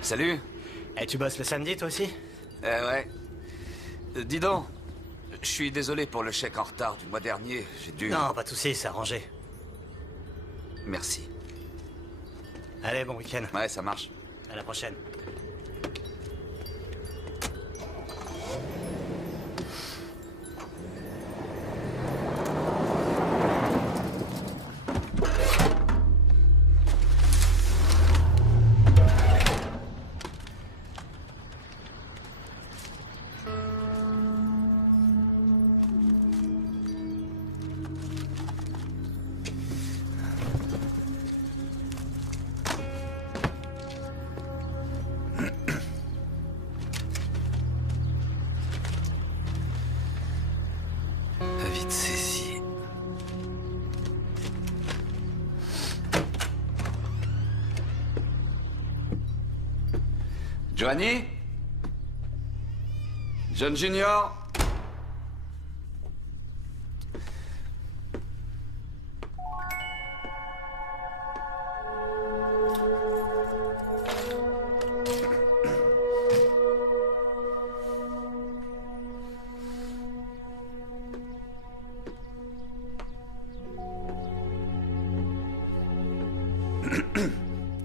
Salut. Eh, tu bosses le samedi, toi aussi? Ouais. Dis donc, je suis désolé pour le chèque en retard du mois dernier. J'ai dû... Non, pas de soucis, c'est arrangé. Merci. Allez, bon week-end. Ouais, ça marche. À la prochaine. Vite saisi. Johnny? John Junior?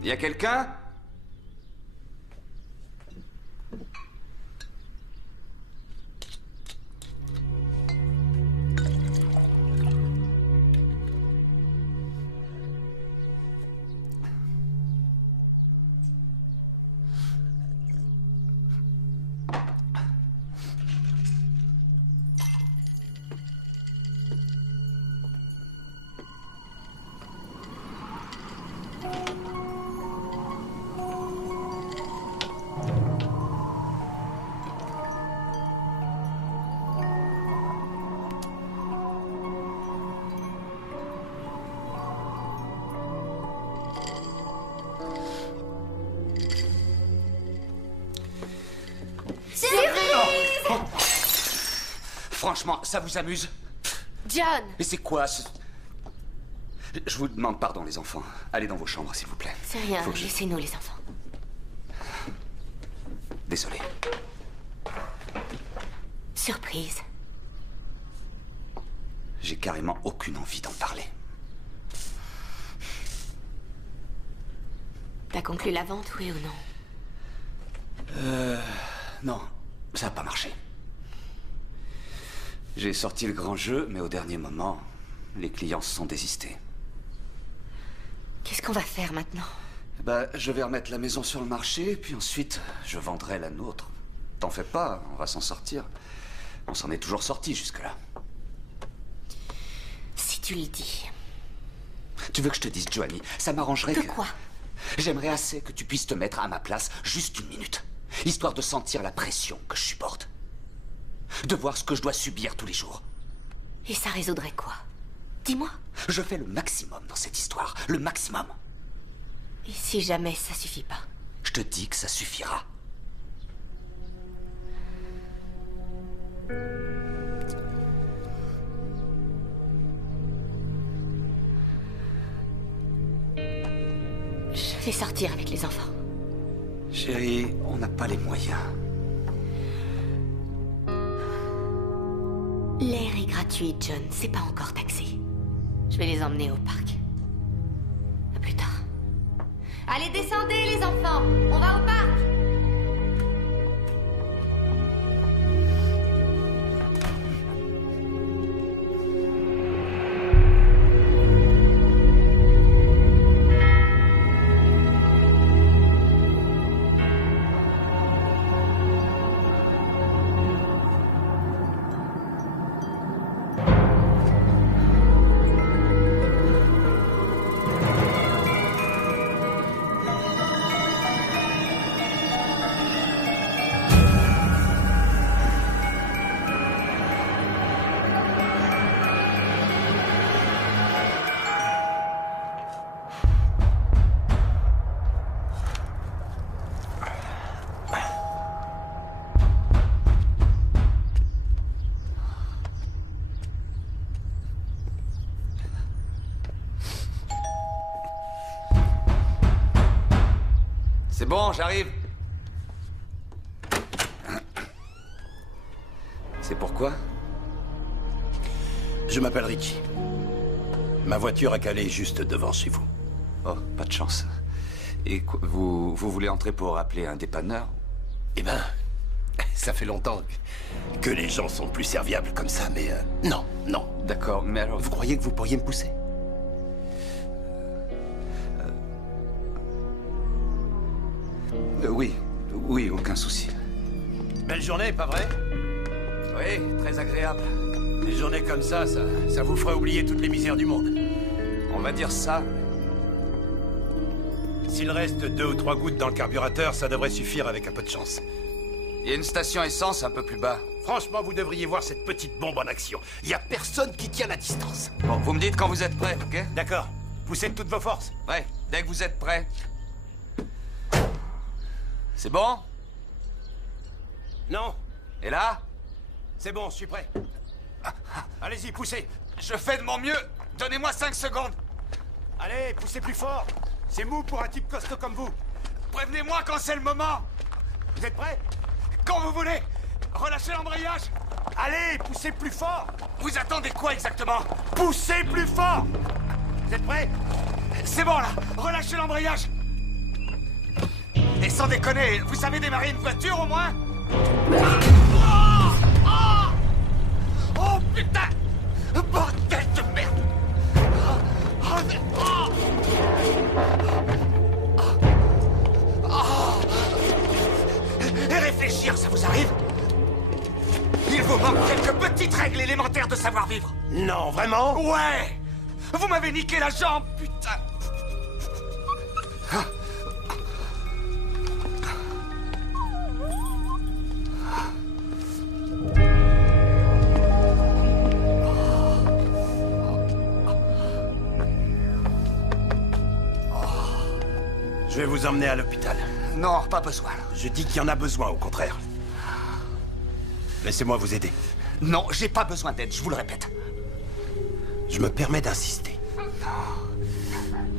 Y a quelqu'un? Franchement, ça vous amuse? John! Mais c'est quoi ce... Je vous demande pardon, les enfants. Allez dans vos chambres, s'il vous plaît. C'est rien, Faut que je- laissez-nous les enfants. Désolé. Surprise. J'ai carrément aucune envie d'en parler. T'as conclu la vente, oui ou non? Non, ça n'a pas marché. J'ai sorti le grand jeu, mais au dernier moment, les clients se sont désistés. Qu'est-ce qu'on va faire maintenant? Bah, je vais remettre la maison sur le marché, puis ensuite, je vendrai la nôtre. T'en fais pas, on va s'en sortir. On s'en est toujours sorti jusque-là. Si tu le dis. Tu veux que je te dise, Joanie, ça m'arrangerait Que que... quoi? J'aimerais assez que tu puisses te mettre à ma place juste une minute. Histoire de sentir la pression que je supporte. De voir ce que je dois subir tous les jours. Et ça résoudrait quoi? Dis-moi. Je fais le maximum dans cette histoire. Le maximum. Et si jamais ça suffit pas? Je te dis que ça suffira. Je vais sortir avec les enfants. Chérie, on n'a pas les moyens. L'air est gratuit, John. C'est pas encore taxé. Je vais les emmener au parc. À plus tard. Allez, descendez, les enfants. On va au parc. C'est bon, j'arrive. C'est pourquoi? Je m'appelle Richie. Ma voiture a calé juste devant chez vous. Oh, pas de chance. Et vous voulez entrer pour appeler un dépanneur? Eh ben, ça fait longtemps que les gens sont plus serviables comme ça, mais non, non. D'accord, mais alors... Vous croyez que vous pourriez me pousser? Oui, aucun souci. Belle journée, pas vrai? Oui, très agréable. Des journées comme ça vous ferait oublier toutes les misères du monde. On va dire ça. S'il reste 2 ou 3 gouttes dans le carburateur, ça devrait suffire avec un peu de chance. Il y a une station essence un peu plus bas. Franchement, vous devriez voir cette petite bombe en action. Il y a personne qui tient la distance. Bon, vous me dites quand vous êtes prêts, ok? D'accord. Poussez de toutes vos forces. Ouais, dès que vous êtes prêts. C'est bon? Non, Et là? c'est bon, je suis prêt. Allez-y, poussez. Je fais de mon mieux. Donnez-moi 5 secondes. Allez, poussez plus fort. C'est mou pour un type costaud comme vous. Prévenez-moi quand c'est le moment. Vous êtes prêts? Quand vous voulez. Relâchez l'embrayage. Allez, poussez plus fort. Vous attendez quoi exactement? Poussez plus fort. Vous êtes prêts? C'est bon là. Relâchez l'embrayage. Et sans déconner, vous savez démarrer une voiture au moins? Oh putain! Bordel de merde! Et réfléchir, ça vous arrive? Il vous manque quelques petites règles élémentaires de savoir-vivre. Non, vraiment? Ouais! Vous m'avez niqué la jambe, putain! Je vais vous emmener à l'hôpital. Non, pas besoin. Je dis qu'il y en a besoin, au contraire. Laissez-moi vous aider. Non, j'ai pas besoin d'aide, je vous le répète. Je me permets d'insister.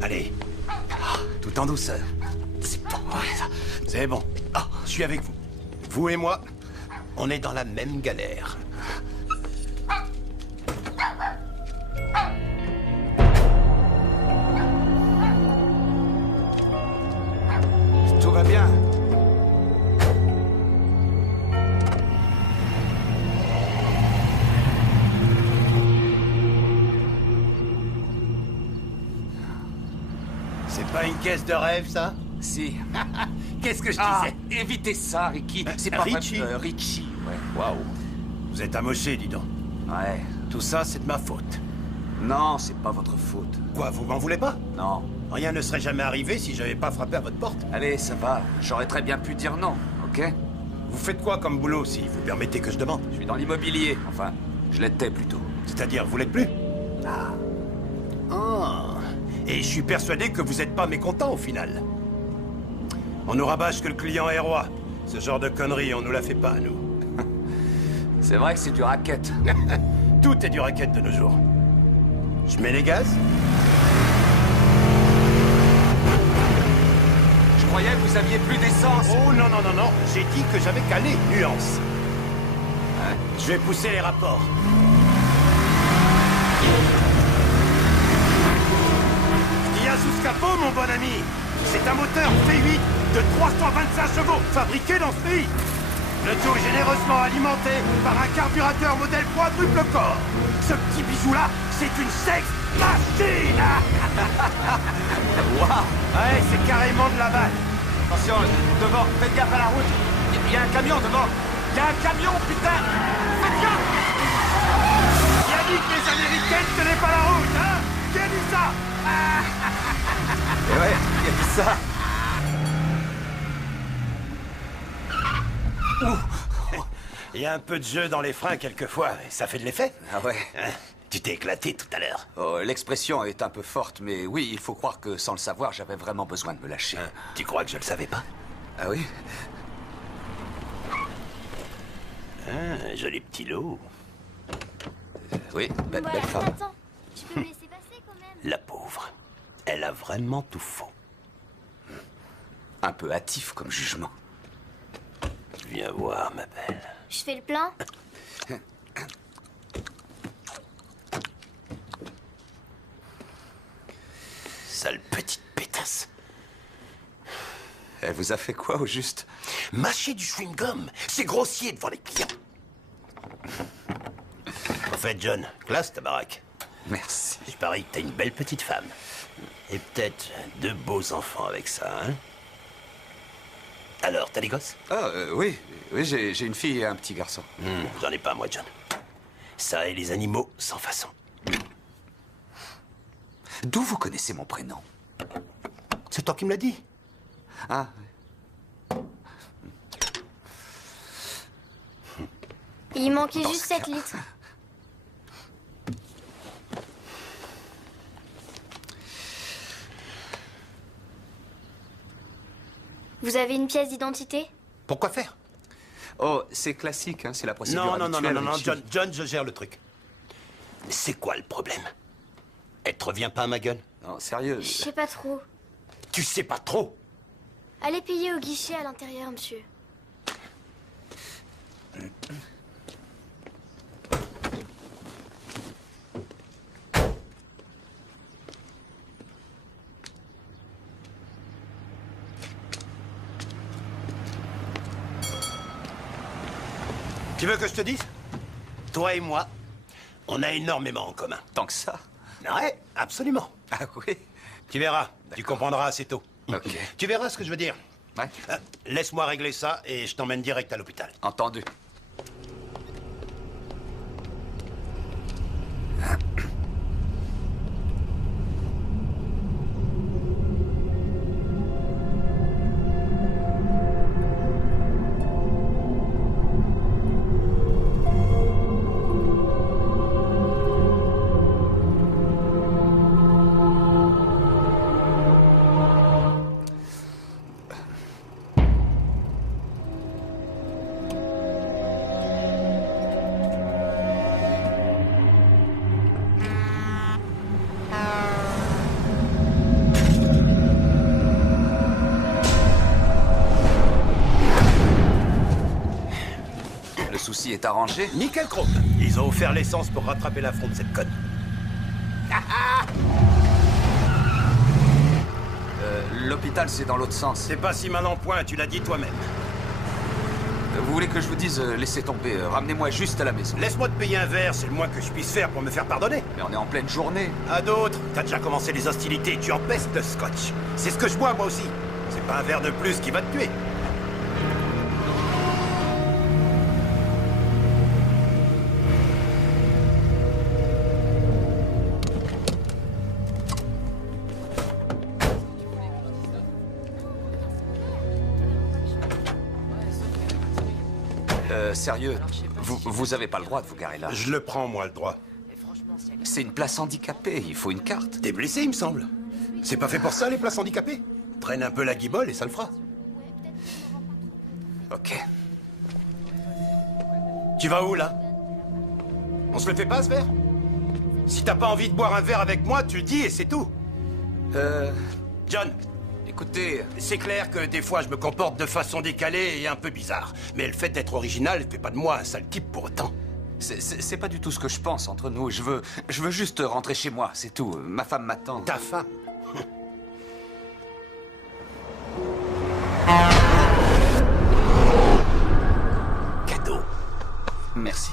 Allez, tout en douceur. C'est pas vrai, ça. C'est bon. Je suis avec vous. Vous et moi, on est dans la même galère. Tout va bien. C'est pas une caisse de rêve, ça? Si. Qu'est-ce que je Ah, disais? évitez ça, Ricky. C'est pas Richie? vrai. Richie, ouais. Waouh. Vous êtes amoché, dis donc. Ouais. Tout ça, c'est de ma faute. Non, c'est pas votre faute. Quoi, vous m'en voulez pas? Non. Rien ne serait jamais arrivé si j'avais pas frappé à votre porte. Allez, ça va. J'aurais très bien pu dire non, ok? Vous faites quoi comme boulot, si vous permettez que je demande? Je suis dans l'immobilier. Enfin, je l'étais plutôt. C'est-à-dire, vous l'êtes plus? Ah. Et je suis persuadé que vous n'êtes pas mécontent au final. On nous rabâche que le client est roi. Ce genre de conneries, on nous la fait pas, à nous. C'est vrai que c'est du racket. Tout est du racket de nos jours. Je mets les gaz? Je croyais que vous aviez plus d'essence. Oh non, non, non, non. J'ai dit que j'avais calé. Nuance. Ouais. Je vais pousser les rapports. Ce qu'il y a sous ce capot, mon bon ami, c'est un moteur V8 de 325 chevaux fabriqué dans ce pays. Le tout généreusement alimenté par un carburateur modèle quadruple corps. Ce petit bijou-là, c'est une sex machine. Waouh! Ouais, c'est carrément de la balle. Attention, devant, faites gaffe à la route. Il y a un camion devant. Il y a un camion, putain! Faites gaffe! Qui a dit que les Américaines tenaient pas la route, hein? Qui a dit ça? Et ouais, il y a dit ça. Il y a un peu de jeu dans les freins quelquefois, et ça fait de l'effet. Ah ouais. Hein? Tu t'es éclaté tout à l'heure. Oh, l'expression est un peu forte, mais oui, il faut croire que sans le savoir, j'avais vraiment besoin de me lâcher. Hein? Tu crois que je le savais pas? Ah oui? Ah, joli petit lot. Oui, belle Voilà, femme. attends, tu peux me laisser passer quand même. La pauvre. Elle a vraiment tout faux. Un peu hâtif comme jugement. Viens voir, ma belle. Je fais le plein. Sale petite pétasse. Elle vous a fait quoi au juste? Mâcher du chewing-gum, c'est grossier devant les clients. En fait, John, classe ta baraque. Merci. Je parie que t'as une belle petite femme. Et peut-être 2 beaux enfants avec ça, hein? Alors, t'as des gosses? Ah, oui. Oui, j'ai une fille et un petit garçon. J'en ai pas, moi, John. Ça et les animaux, sans façon. D'où vous connaissez mon prénom? C'est toi qui me l'as dit. Ah, Il manquait Dans juste ce 7 cas. litres. Vous avez une pièce d'identité? Pourquoi faire? oh, c'est classique, hein, c'est la procédure Non, non, non, non, habituelle, non, non, Richie. John, je gère le truc. C'est quoi le problème? Elle te revient pas à ma gueule? Non, sérieux. Je sais pas trop. Tu sais pas trop. Allez payer au guichet à l'intérieur, monsieur. Tu veux que je te dise? Toi et moi, on a énormément en commun. Tant que ça. Ouais, absolument. Ah oui. Tu verras, tu comprendras assez tôt. Ok. Tu verras ce que je veux dire. Ouais, Laisse-moi régler ça et je t'emmène direct à l'hôpital. entendu. Le souci est arrangé. Nickel chrome. Ils ont offert l'essence pour rattraper l'affront de cette conne. L'hôpital, c'est dans l'autre sens. C'est pas si mal en point, tu l'as dit toi-même. Vous voulez que je vous dise, laissez tomber, ramenez-moi juste à la maison. Laisse-moi te payer un verre, c'est le moins que je puisse faire pour me faire pardonner. Mais on est en pleine journée. À d'autres, t'as déjà commencé les hostilités, tu empestes le scotch. C'est ce que je bois moi aussi. C'est pas un verre de plus qui va te tuer. Sérieux, vous avez pas le droit de vous garer là. Je le prends, moi, le droit. C'est une place handicapée, il faut une carte. T'es blessé, il me semble. C'est pas fait pour ça, les places handicapées. Traîne un peu la guibole et ça le fera. Ok. Tu vas où, là? On se le fait pas, ce verre? Si t'as pas envie de boire un verre avec moi, tu le dis et c'est tout. John, Écoutez, c'est clair que des fois je me comporte de façon décalée et un peu bizarre. Mais le fait d'être original ne fait pas de moi un sale type pour autant. c'est pas du tout ce que je pense entre nous. Je veux juste rentrer chez moi, c'est tout. Ma femme m'attend. Ta femme? Cadeau. Merci.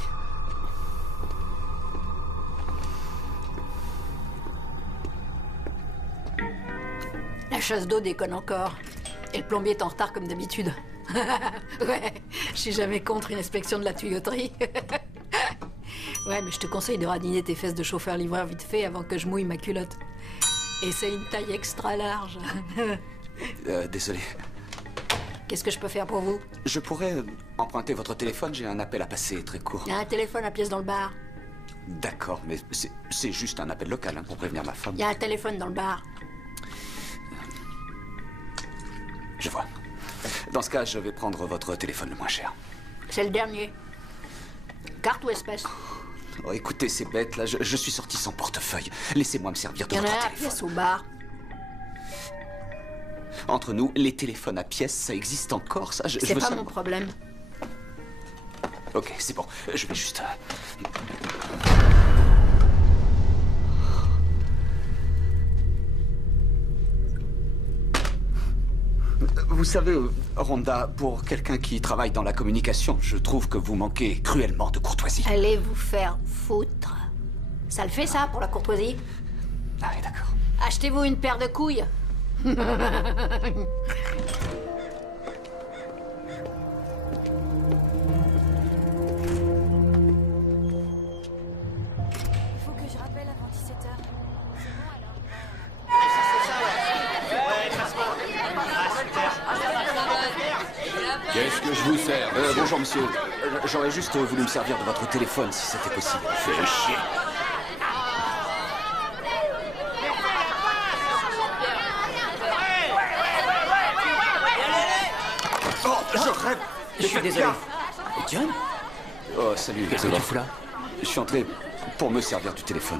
La chasse d'eau déconne encore. Et le plombier est en retard comme d'habitude. Ouais, je suis jamais contre une inspection de la tuyauterie. Ouais, mais je te conseille de radiner tes fesses de chauffeur-livreur vite fait avant que je mouille ma culotte. Et c'est une taille extra large. Désolé. Qu'est-ce que je peux faire pour vous? Je pourrais emprunter votre téléphone, j'ai un appel à passer très court. Il y a un téléphone à pièce dans le bar. D'accord, mais c'est juste un appel local hein, pour prévenir ma femme. Il y a un téléphone dans le bar. Je vois. Dans ce cas, je vais prendre votre téléphone le moins cher. C'est le dernier. Carte ou espèce? Oh, écoutez, c'est bête, là, je suis sorti sans portefeuille. Laissez-moi me servir de Il y en votre a un à téléphone. pièce au bar. Entre nous, les téléphones à pièces, ça existe encore, ça? Je C'est veux pas savoir. mon problème. Ok, c'est bon. Je vais juste... Vous savez, Rhonda, pour quelqu'un qui travaille dans la communication, je trouve que vous manquez cruellement de courtoisie. Allez vous faire foutre. Ça le fait, ça, pour la courtoisie? Ah oui, d'accord. Achetez-vous une paire de couilles. Il faut que je rappelle avant 17h. Qu'est-ce que je vous sers? Bonjour, monsieur. J'aurais juste voulu me servir de votre téléphone, si c'était possible. Fais chier. Oh, je rêve. Je suis désolé. John? Oh, salut. Qu'est-ce que tu fous là? Je suis entré pour me servir du téléphone.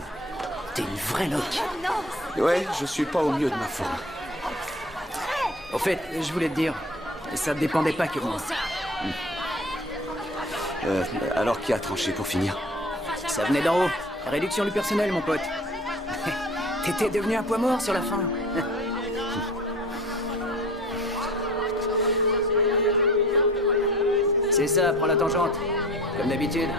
T'es une vraie loque. Ouais, je suis pas au mieux de ma forme. Au fait, je voulais te dire, ça dépendait pas que de moi. Alors qui a tranché pour finir? Ça venait d'en haut. Réduction du personnel, mon pote. T'étais devenu un poids mort sur la fin. C'est ça, prends la tangente. Comme d'habitude.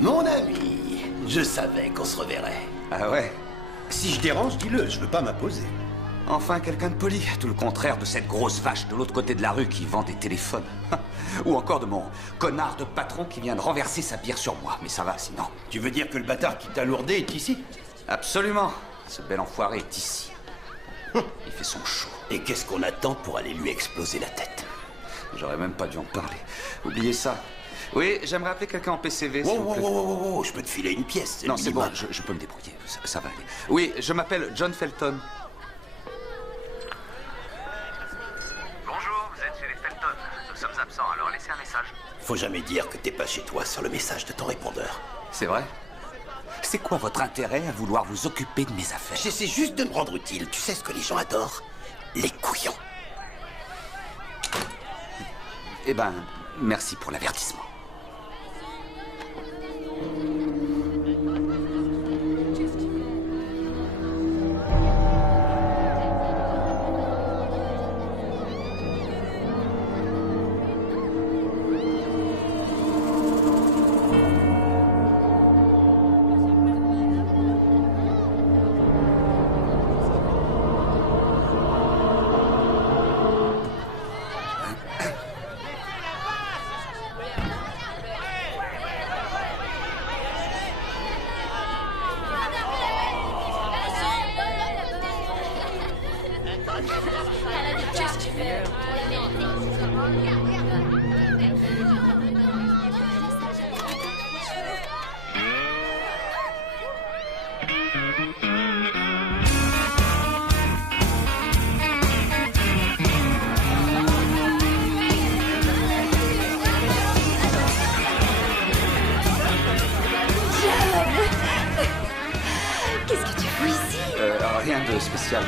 Mon ami, je savais qu'on se reverrait. Ah ouais? Si je dérange, dis-le, je veux pas m'imposer. Enfin, quelqu'un de poli. Tout le contraire de cette grosse vache de l'autre côté de la rue qui vend des téléphones. Ou encore de mon connard de patron qui vient de renverser sa bière sur moi. Mais ça va, sinon. Tu veux dire que le bâtard qui t'a lourdé est ici? Absolument. Ce bel enfoiré est ici. Il fait son show. Et qu'est-ce qu'on attend pour aller lui exploser la tête? J'aurais même pas dû en parler. Oubliez ça. Oui, j'aimerais appeler quelqu'un en PCV, s'il vous plaît. Wow, je peux te filer une pièce. Non, c'est bon, minimum. je peux me débrouiller. Ça va aller. Oui, je m'appelle John Felton. Bonjour, vous êtes chez les Felton. Nous sommes absents, alors laissez un message. Faut jamais dire que t'es pas chez toi sur le message de ton répondeur. C'est vrai? C'est quoi votre intérêt à vouloir vous occuper de mes affaires? J'essaie juste de me rendre utile. Tu sais ce que les gens adorent? Les couillons. Eh ben, merci pour l'avertissement. Qu'est-ce que tu fous ici? Rien de spécial.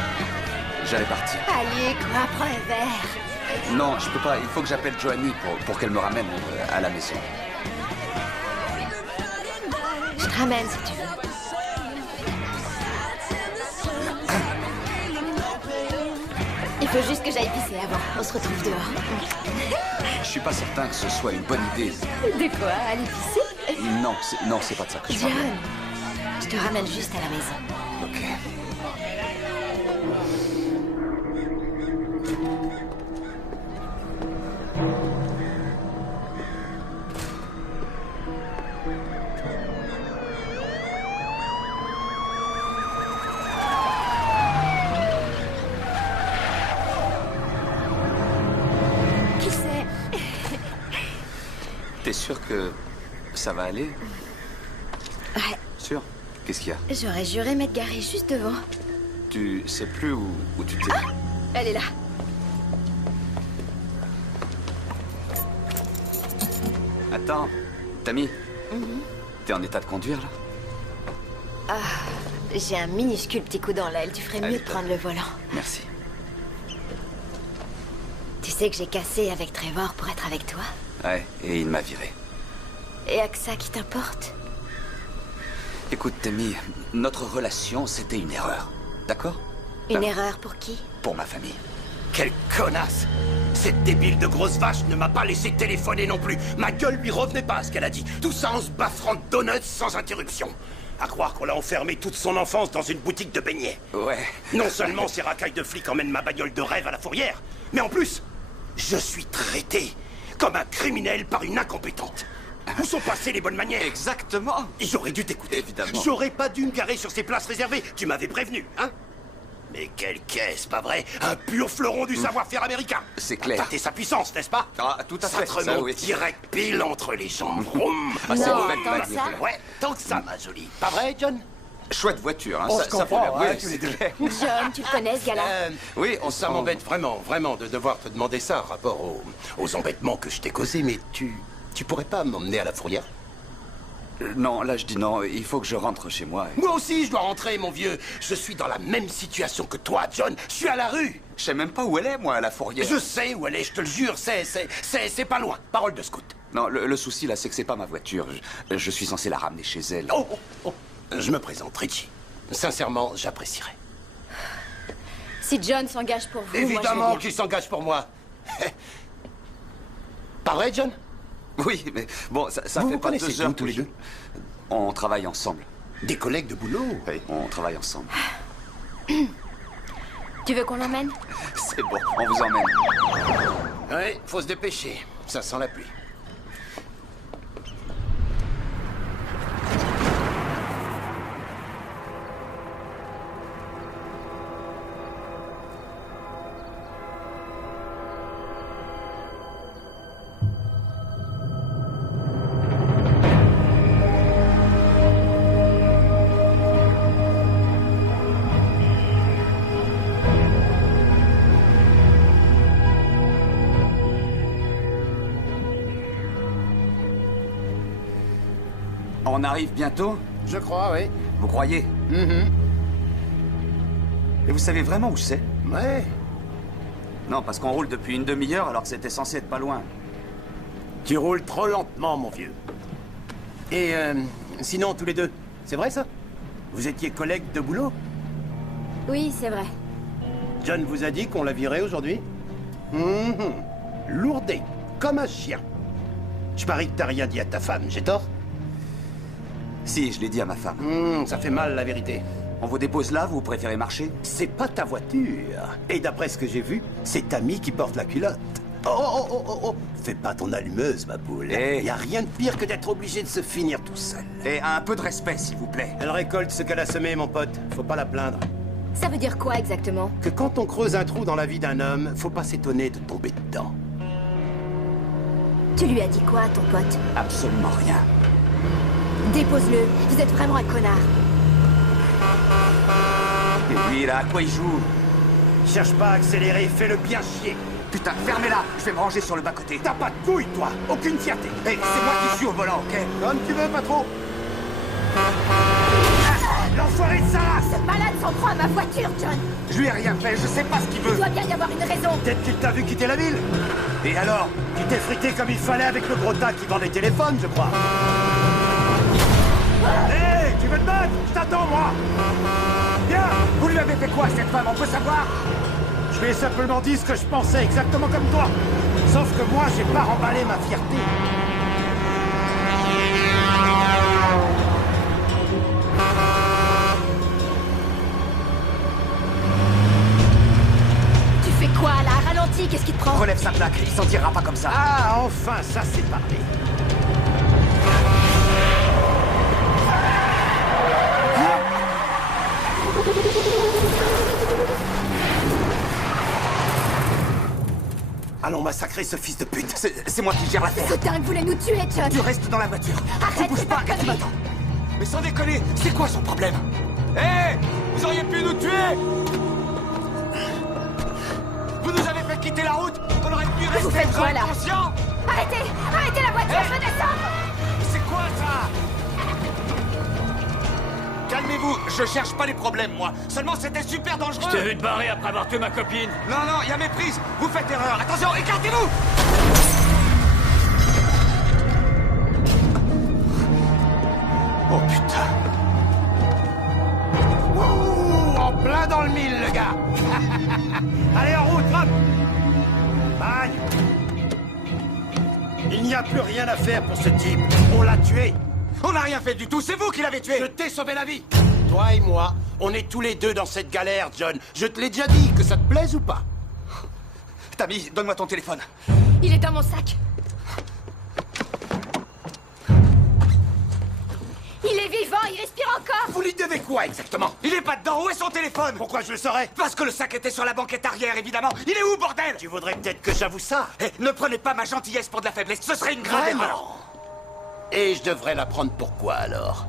J'allais partir. Allez, quoi, prends un verre. Non, je peux pas. Il faut que j'appelle Joanie pour qu'elle me ramène à la maison. Je te ramène si tu veux. Il faut juste que j'aille pisser avant. On se retrouve dehors. Je suis pas certain que ce soit une bonne idée. De quoi? Aller pisser? Non, c'est pas de ça que je parle. John, je te ramène juste à la maison. Ok. Qui c'est? T'es sûr que ça va aller? Ouais, Sûr? Qu'est-ce qu'il y a? j'aurais juré m'être garé juste devant. Tu sais plus où tu t'es. Elle est là. Attends, Tammy. T'es en état de conduire, là? J'ai un minuscule petit coup dans l'aile. Tu ferais mieux Allez, de prendre le volant. Merci. Tu sais que j'ai cassé avec Trevor pour être avec toi? Ouais, et il m'a viré. Et à que ça qui t'importe? Écoute, Tammy, notre relation, c'était une erreur. D'accord? Une Non, erreur pour qui? Pour ma famille. Quelle connasse! Cette débile de grosse vache ne m'a pas laissé téléphoner non plus. Ma gueule lui revenait pas à ce qu'elle a dit. Tout ça en se baffrant de donuts sans interruption. À croire qu'on l'a enfermé toute son enfance dans une boutique de beignets. Ouais. Non seulement ces racailles de flics emmènent ma bagnole de rêve à la fourrière, mais en plus, je suis traité comme un criminel par une incompétente. Où sont passées les bonnes manières? Exactement. J'aurais dû t'écouter. Évidemment. J'aurais pas dû me garer sur ces places réservées. Tu m'avais prévenu, hein? Mais quelle caisse, pas vrai? Un pur fleuron du savoir-faire américain. C'est clair. Tâter sa puissance, n'est-ce pas? Ah, tout à Ça fait. te remonte oui. direct pile entre les jambes. Vroom. Ah, c'est Non, une belle tant que bagnole. ça. Ouais, tant que ça, ma jolie. Pas vrai, John? Chouette voiture, hein. On ça, se ça faut comprend, l'avouer, hein, tous les c'est deux. clair. John, tu le connais, ce gars-là? Oui, on Ça s'en- m'embête vraiment de devoir te demander ça, rapport aux embêtements que je t'ai causés, mais tu pourrais pas m'emmener à la fourrière? Non, là je dis non, il faut que je rentre chez moi. Moi aussi, je dois rentrer, mon vieux. Je suis dans la même situation que toi, John. Je suis à la rue. Je sais même pas où elle est, moi, à la fourrière. Je sais où elle est, je te le jure. C'est pas loin. Parole de scout. Non, le souci là, c'est que c'est pas ma voiture. Je suis censé la ramener chez elle. Oh. Je me présente, Richie. Sincèrement, j'apprécierais. Si John s'engage pour vous, moi, Évidemment je veux bien. qu'il s'engage pour moi. Pas vrai, John? Oui, mais bon, ça Vous fait vous pas connaissez 2 heures tous les deux? On travaille ensemble. Des collègues de boulot? Oui, on travaille ensemble. Tu veux qu'on l'emmène? C'est bon, on vous emmène. Ouais, faut se dépêcher. Ça sent la pluie. On arrive bientôt? Je crois, oui. Vous croyez? Et vous savez vraiment où c'est? Ouais. Non, parce qu'on roule depuis une demi-heure alors que c'était censé être pas loin. Tu roules trop lentement, mon vieux. Et sinon, tous les deux, c'est vrai ça? Vous étiez collègues de boulot? Oui, c'est vrai. John vous a dit qu'on l'a viré aujourd'hui? Lourdé, comme un chien. Je parie que t'as rien dit à ta femme, j'ai tort? Si, je l'ai dit à ma femme. Ça fait mal, la vérité. On vous dépose là, vous préférez marcher? C'est pas ta voiture. Et d'après ce que j'ai vu, c'est Tammy qui porte la culotte. Oh. Fais pas ton allumeuse, ma poule. Eh. Y a rien de pire que d'être obligé de se finir tout seul. Et un peu de respect, s'il vous plaît. Elle récolte ce qu'elle a semé, mon pote. Faut pas la plaindre. Ça veut dire quoi exactement? Que quand on creuse un trou dans la vie d'un homme, faut pas s'étonner de tomber dedans. Tu lui as dit quoi, ton pote? Absolument rien. Dépose-le. Vous êtes vraiment un connard. Et lui, là, à quoi il joue? Cherche pas à accélérer, fais-le bien chier. Putain, fermez-la. Je vais me ranger sur le bas-côté. T'as pas de couilles, toi. Aucune fierté. Hé, c'est moi qui suis au volant, ok? Comme tu veux, patron. L'enfoiré de Sarah! Ce malade s'en prend à ma voiture, John. Je lui ai rien fait, je sais pas ce qu'il Il veut. doit bien y avoir une raison. Peut-être qu'il t'a vu quitter la ville. Et alors? Tu t'es frité comme il fallait avec le gros tas qui vend des téléphones, je crois. Hé, tu veux te battre? Je t'attends, moi. Viens. Vous lui avez fait quoi, cette femme? On peut savoir? Je lui ai simplement dit ce que je pensais, exactement comme toi. Sauf que moi, j'ai pas remballé ma fierté. Tu fais quoi, là? Ralentis, qu'est-ce qui te prend? Relève sa plaque, il s'en tirera pas comme ça. Ah, enfin, ça c'est parlé. Allons massacrer ce fils de pute. C'est moi qui gère l'affaire. Ce dingue voulait nous tuer, John. Tu restes dans la voiture. Arrête, Bouge c'est pas pas, de et tu conneries. m'attends. Mais sans déconner, c'est quoi son problème? Hé, vous auriez pu nous tuer. Vous nous avez fait quitter la route. On aurait pu Vous rester faites quoi, là? inconscient. Arrêtez! Arrêtez la voiture, je veux descendre! C'est quoi ça? Calmez-vous, je cherche pas les problèmes, moi. Seulement, c'était super dangereux. Je t'ai vu te barrer après avoir tué ma copine. Non, non, il y a méprise. Vous faites erreur. Attention, écartez-vous. Oh putain. Ouh, en plein dans le mille, le gars. Allez, en route, hop. Bang. Il n'y a plus rien à faire pour ce type. On l'a tué. On n'a rien fait du tout, c'est vous qui l'avez tué. Je t'ai sauvé la vie. Toi et moi, on est tous les deux dans cette galère, John. Je te l'ai déjà dit, que ça te plaise ou pas? Tammy, donne-moi ton téléphone. Il est dans mon sac. Il est vivant, il respire encore. Vous lui devez quoi, exactement? Il est pas dedans, où est son téléphone? Pourquoi je le saurais? Parce que le sac était sur la banquette arrière, évidemment. Il est où, bordel? Tu voudrais peut-être que j'avoue ça? Eh, ne prenez pas ma gentillesse pour de la faiblesse, ce serait une grave erreur. Vraiment? Et je devrais la prendre pourquoi, alors?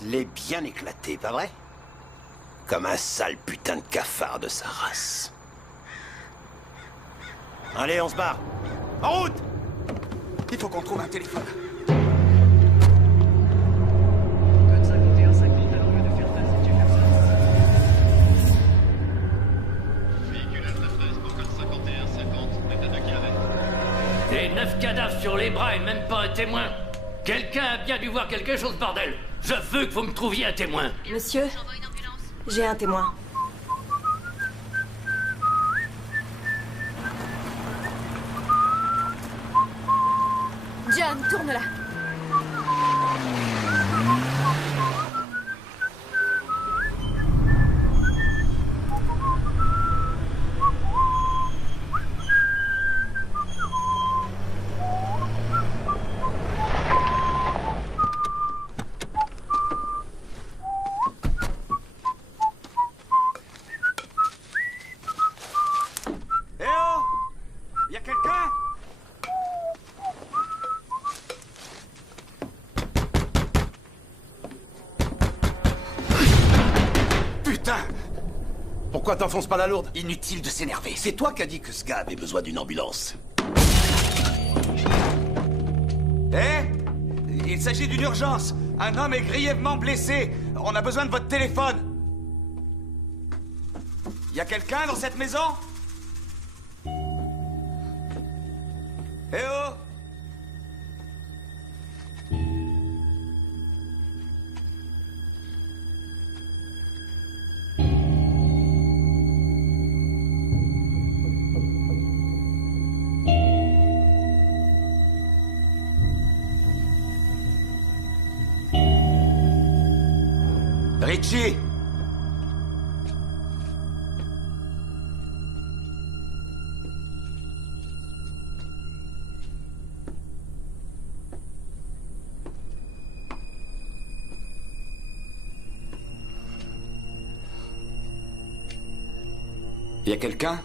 Je l'ai bien éclaté, pas vrai? Comme un sale putain de cafard de sa race. Allez, on se barre. En route! Il faut qu'on trouve un téléphone. Des 9 cadavres sur les bras et même pas un témoin. Quelqu'un a bien dû voir quelque chose, bordel. Je veux que vous me trouviez un témoin. Monsieur, j'ai un témoin. John, tourne là. Eh oh! Y a quelqu'un? Putain! Pourquoi t'enfonces pas la lourde? Inutile de s'énerver. C'est toi qui as dit que ce gars avait besoin d'une ambulance. Eh? Il s'agit d'une urgence. Un homme est grièvement blessé. On a besoin de votre téléphone. Y a quelqu'un dans cette maison? Eh oh! Richie! Y a quelqu'un?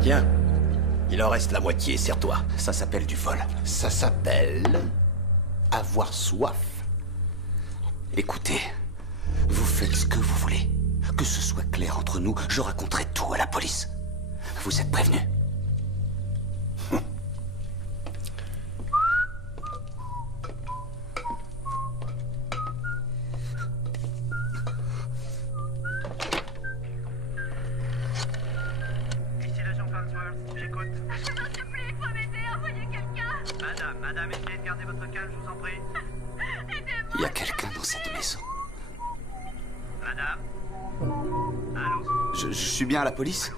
Tiens, il en reste la moitié, serre-toi. Ça s'appelle du vol. Ça s'appelle... avoir soif. Écoutez, vous faites ce que vous voulez. Que ce soit clair entre nous, je raconterai tout à la police. Vous êtes prévenus. Ici l'agent Farnsworth, j'écoute. S'il vous plaît, il faut m'aider, envoyez quelqu'un. Madame, essayez de garder votre calme, je vous en prie. Il y a quelqu'un dans cette maison. Madame? Allô? Je suis bien à la police?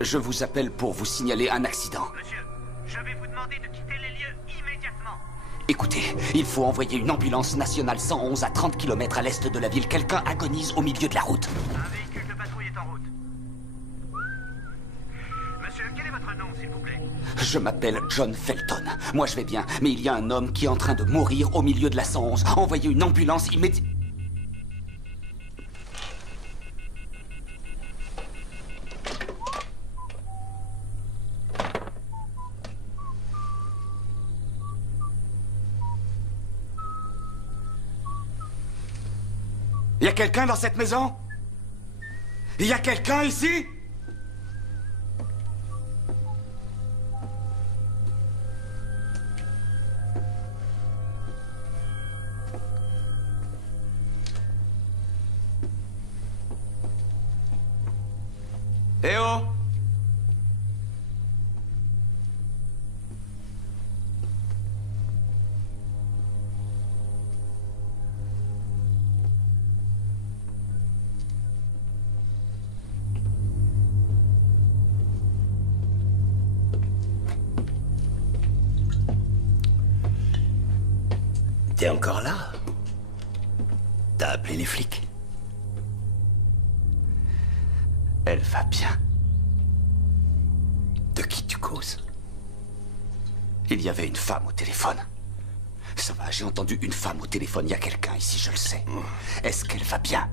Je vous appelle pour vous signaler un accident. Monsieur, je vais vous demander de quitter les lieux immédiatement. Écoutez, il faut envoyer une ambulance nationale 111 à 30 km à l'est de la ville. Quelqu'un agonise au milieu de la route. Un véhicule de patrouille est en route. Monsieur, quel est votre nom, s'il vous plaît? Je m'appelle John Felton. Moi, je vais bien, mais il y a un homme qui est en train de mourir au milieu de la 111. Envoyez une ambulance immédiatement. Il y a quelqu'un dans cette maison? Il y a quelqu'un ici? Eh oh! T'es encore là? T'as appelé les flics? Elle va bien. De qui tu causes? Il y avait une femme au téléphone. Ça va, j'ai entendu une femme au téléphone. Il y a quelqu'un ici, je le sais. Est-ce qu'elle va bien?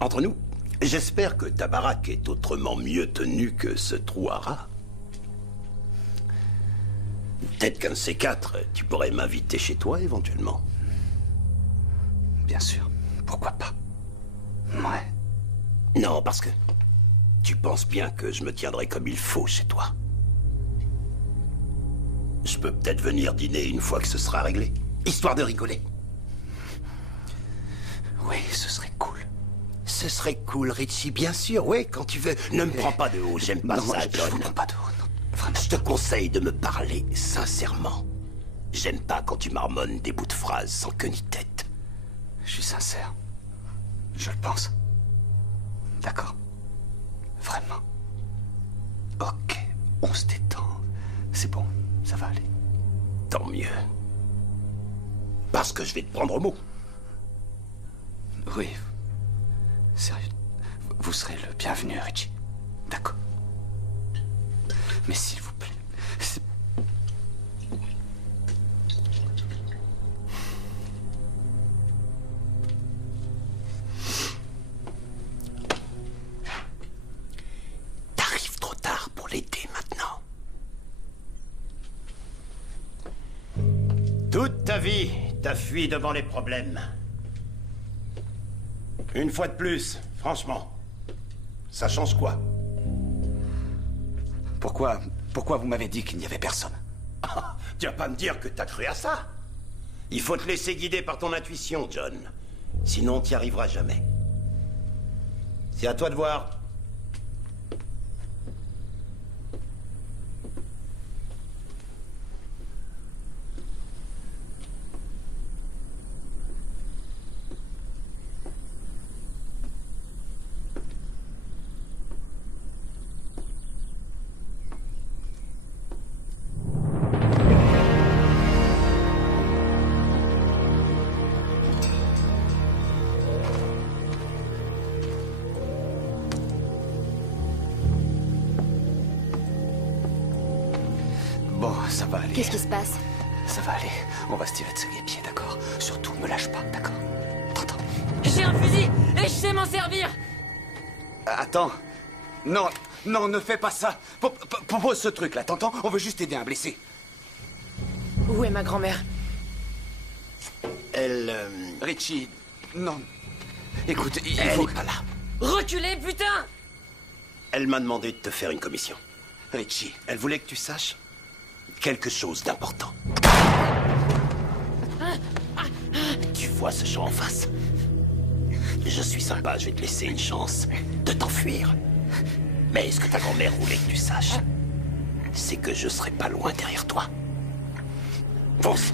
Entre nous, j'espère que ta baraque est autrement mieux tenue que ce trou à rats. Peut-être qu'un de ces quatre, tu pourrais m'inviter chez toi, éventuellement. Bien sûr. Pourquoi pas? Ouais. Non, parce que tu penses bien que je me tiendrai comme il faut chez toi. Je peux peut-être venir dîner une fois que ce sera réglé, histoire de rigoler. Oui, ce serait cool. Ce serait cool, Richie, bien sûr, oui, quand tu veux. Ne me prends pas de haut, j'aime pas ça, je John. vous prends pas de haut, non. Vraiment. Je te conseille de me parler sincèrement. J'aime pas quand tu marmonnes des bouts de phrases sans queue ni tête. Je suis sincère. Je le pense. D'accord. Vraiment. Ok, on se détend. C'est bon, ça va aller. Tant mieux. Parce que je vais te prendre au mot. Oui. Sérieux. Vous serez le bienvenu, Richie. D'accord. Mais s'il vous plaît, T'arrives trop tard pour l'aider maintenant. Toute ta vie, t'as fui devant les problèmes. Une fois de plus, franchement, ça change quoi? Pourquoi vous m'avez dit qu'il n'y avait personne? Tu vas pas me dire que t'as cru à ça? Il faut te laisser guider par ton intuition, John. Sinon, t'y arriveras jamais. C'est à toi de voir. Bon, ça va aller. Qu'est-ce qui se passe? Ça va aller. On va se tirer de ce guépier, d'accord? Surtout, me lâche pas, d'accord? T'entends? J'ai un fusil et je sais m'en servir. Attends. Non, non, ne fais pas ça. Pose ce truc-là, t'entends? On veut juste aider un blessé. Où est ma grand-mère? Elle... Richie, non. Écoute, il Elle faut... est pas là. Reculez, putain! Elle m'a demandé de te faire une commission. Richie, elle voulait que tu saches quelque chose d'important. Tu vois ce champ en face? Je suis sympa, je vais te laisser une chance de t'enfuir. Mais ce que ta grand-mère voulait que tu saches, c'est que je serai pas loin derrière toi. Fonce!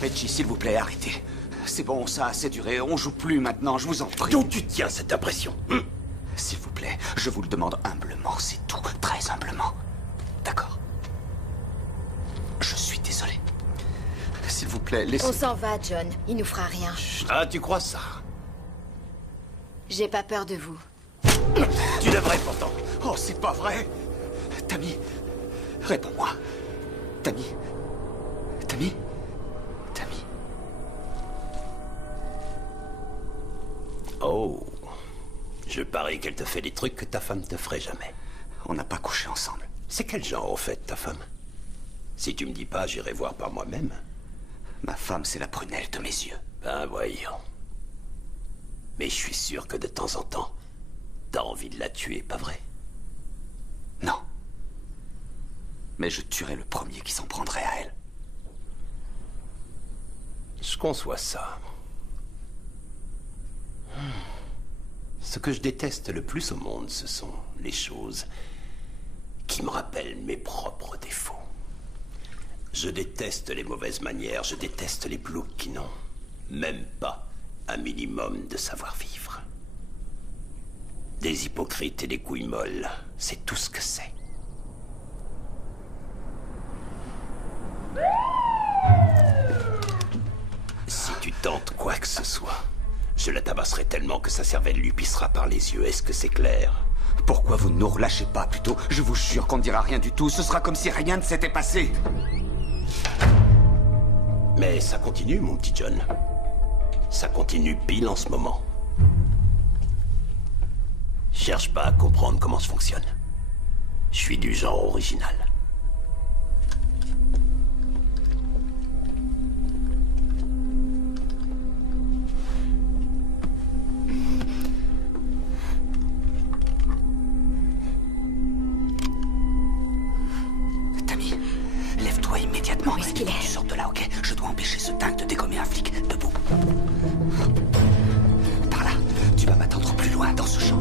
Richie, s'il vous plaît, arrêtez. C'est bon, ça a assez duré. On joue plus maintenant, je vous en prie. D'où tu tiens cette impression? S'il vous plaît, je vous le demande humblement, c'est tout. Très humblement. D'accord? Je suis désolé. S'il vous plaît, laissez... On s'en va, John. Il nous fera rien. Ah, tu crois ça? J'ai pas peur de vous. Tu devrais pourtant. Oh, c'est pas vrai. Tammy, réponds-moi. Tammy. Tammy. Tammy. Oh. Je parie qu'elle te fait des trucs que ta femme te ferait jamais. On n'a pas couché ensemble. C'est quel genre, au fait, ta femme? Si tu me dis pas, j'irai voir par moi-même. Ma femme, c'est la prunelle de mes yeux. Ben voyons. Mais je suis sûr que de temps en temps, t'as envie de la tuer, pas vrai? Non. Mais je tuerai le premier qui s'en prendrait à elle. Je conçois ça. Ce que je déteste le plus au monde, ce sont les choses qui me rappellent mes propres défauts. Je déteste les mauvaises manières, je déteste les ploucs qui n'ont même pas un minimum de savoir-vivre. Des hypocrites et des couilles molles, c'est tout ce que c'est. Si tu tentes quoi que ce soit, je la tabasserai tellement que sa cervelle lui pissera par les yeux. Est-ce que c'est clair? Pourquoi vous ne nous relâchez pas plutôt? Je vous jure qu'on ne dira rien du tout. Ce sera comme si rien ne s'était passé. Mais ça continue, mon petit John. Ça continue pile en ce moment. Cherche pas à comprendre comment ça fonctionne. Je suis du genre original. Tammy, lève-toi immédiatement. Où est-ce qu'il est? Tu sors de là, ok? Je dois empêcher ce dingue de dégommer un flic. Debout. Par là. Tu vas m'attendre plus loin dans ce champ.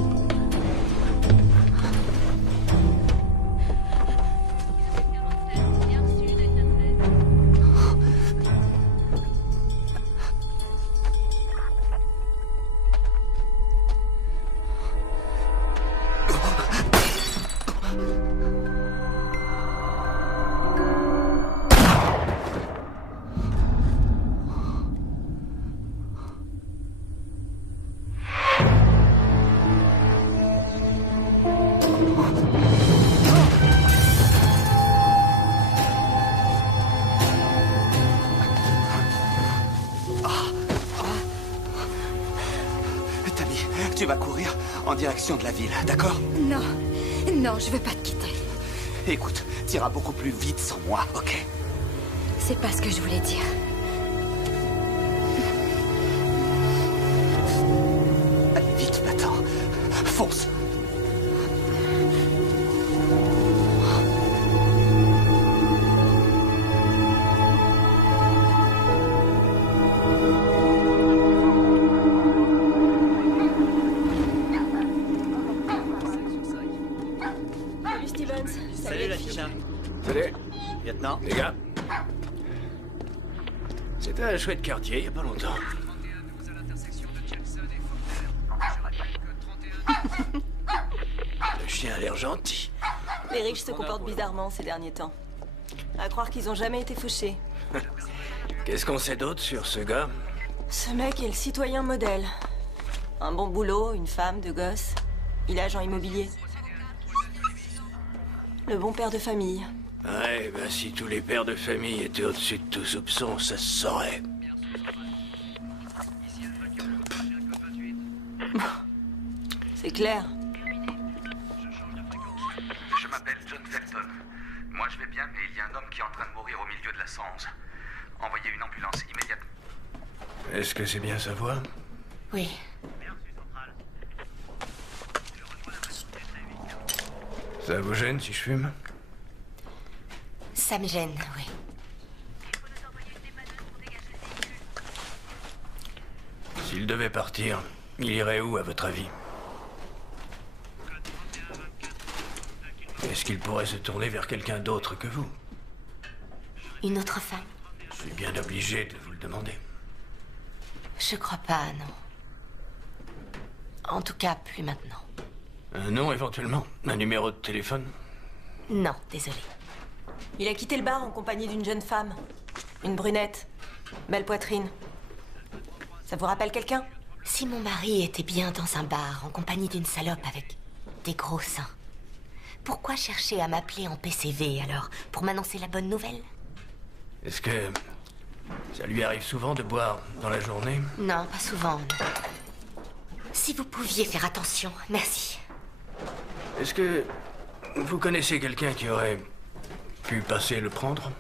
Tu vas courir en direction de la ville, d'accord? Non. Non, je veux pas te quitter. Écoute, t'iras beaucoup plus vite sans moi, ok? C'est pas ce que je voulais dire. Allez, vite maintenant. Fonce. Salut la chicha. Salut. Lieutenant. Les gars. C'était un chouette quartier, il y a pas longtemps. Le chien a l'air gentil. Les riches se comportent bizarrement ces derniers temps. À croire qu'ils ont jamais été fauchés. Qu'est-ce qu'on sait d'autre sur ce gars? Ce mec est le citoyen modèle. Un bon boulot, une femme, deux gosses. Il est agent immobilier. Le bon père de famille. Ouais, ben si tous les pères de famille étaient au-dessus de tout soupçon, ça se saurait. C'est clair. Je m'appelle John Felton. Moi je vais bien, mais il y a un homme qui est en train de mourir au milieu de la 111. Envoyez une ambulance immédiatement. Est-ce que c'est bien sa voix? Oui. Ça vous gêne si je fume? Ça me gêne, oui. S'il devait partir, il irait où, à votre avis? Est-ce qu'il pourrait se tourner vers quelqu'un d'autre que vous? Une autre femme? Je suis bien obligé de vous le demander. Je crois pas, non. En tout cas, plus maintenant. Un nom, éventuellement? Un numéro de téléphone? Non, désolé. Il a quitté le bar en compagnie d'une jeune femme. Une brunette. Belle poitrine. Ça vous rappelle quelqu'un? Si mon mari était bien dans un bar en compagnie d'une salope avec des gros seins, pourquoi chercher à m'appeler en PCV alors? Pour m'annoncer la bonne nouvelle? Est-ce que ça lui arrive souvent de boire dans la journée? Non, pas souvent, non. Si vous pouviez faire attention, merci. Est-ce que vous connaissez quelqu'un qui aurait pu passer le prendre?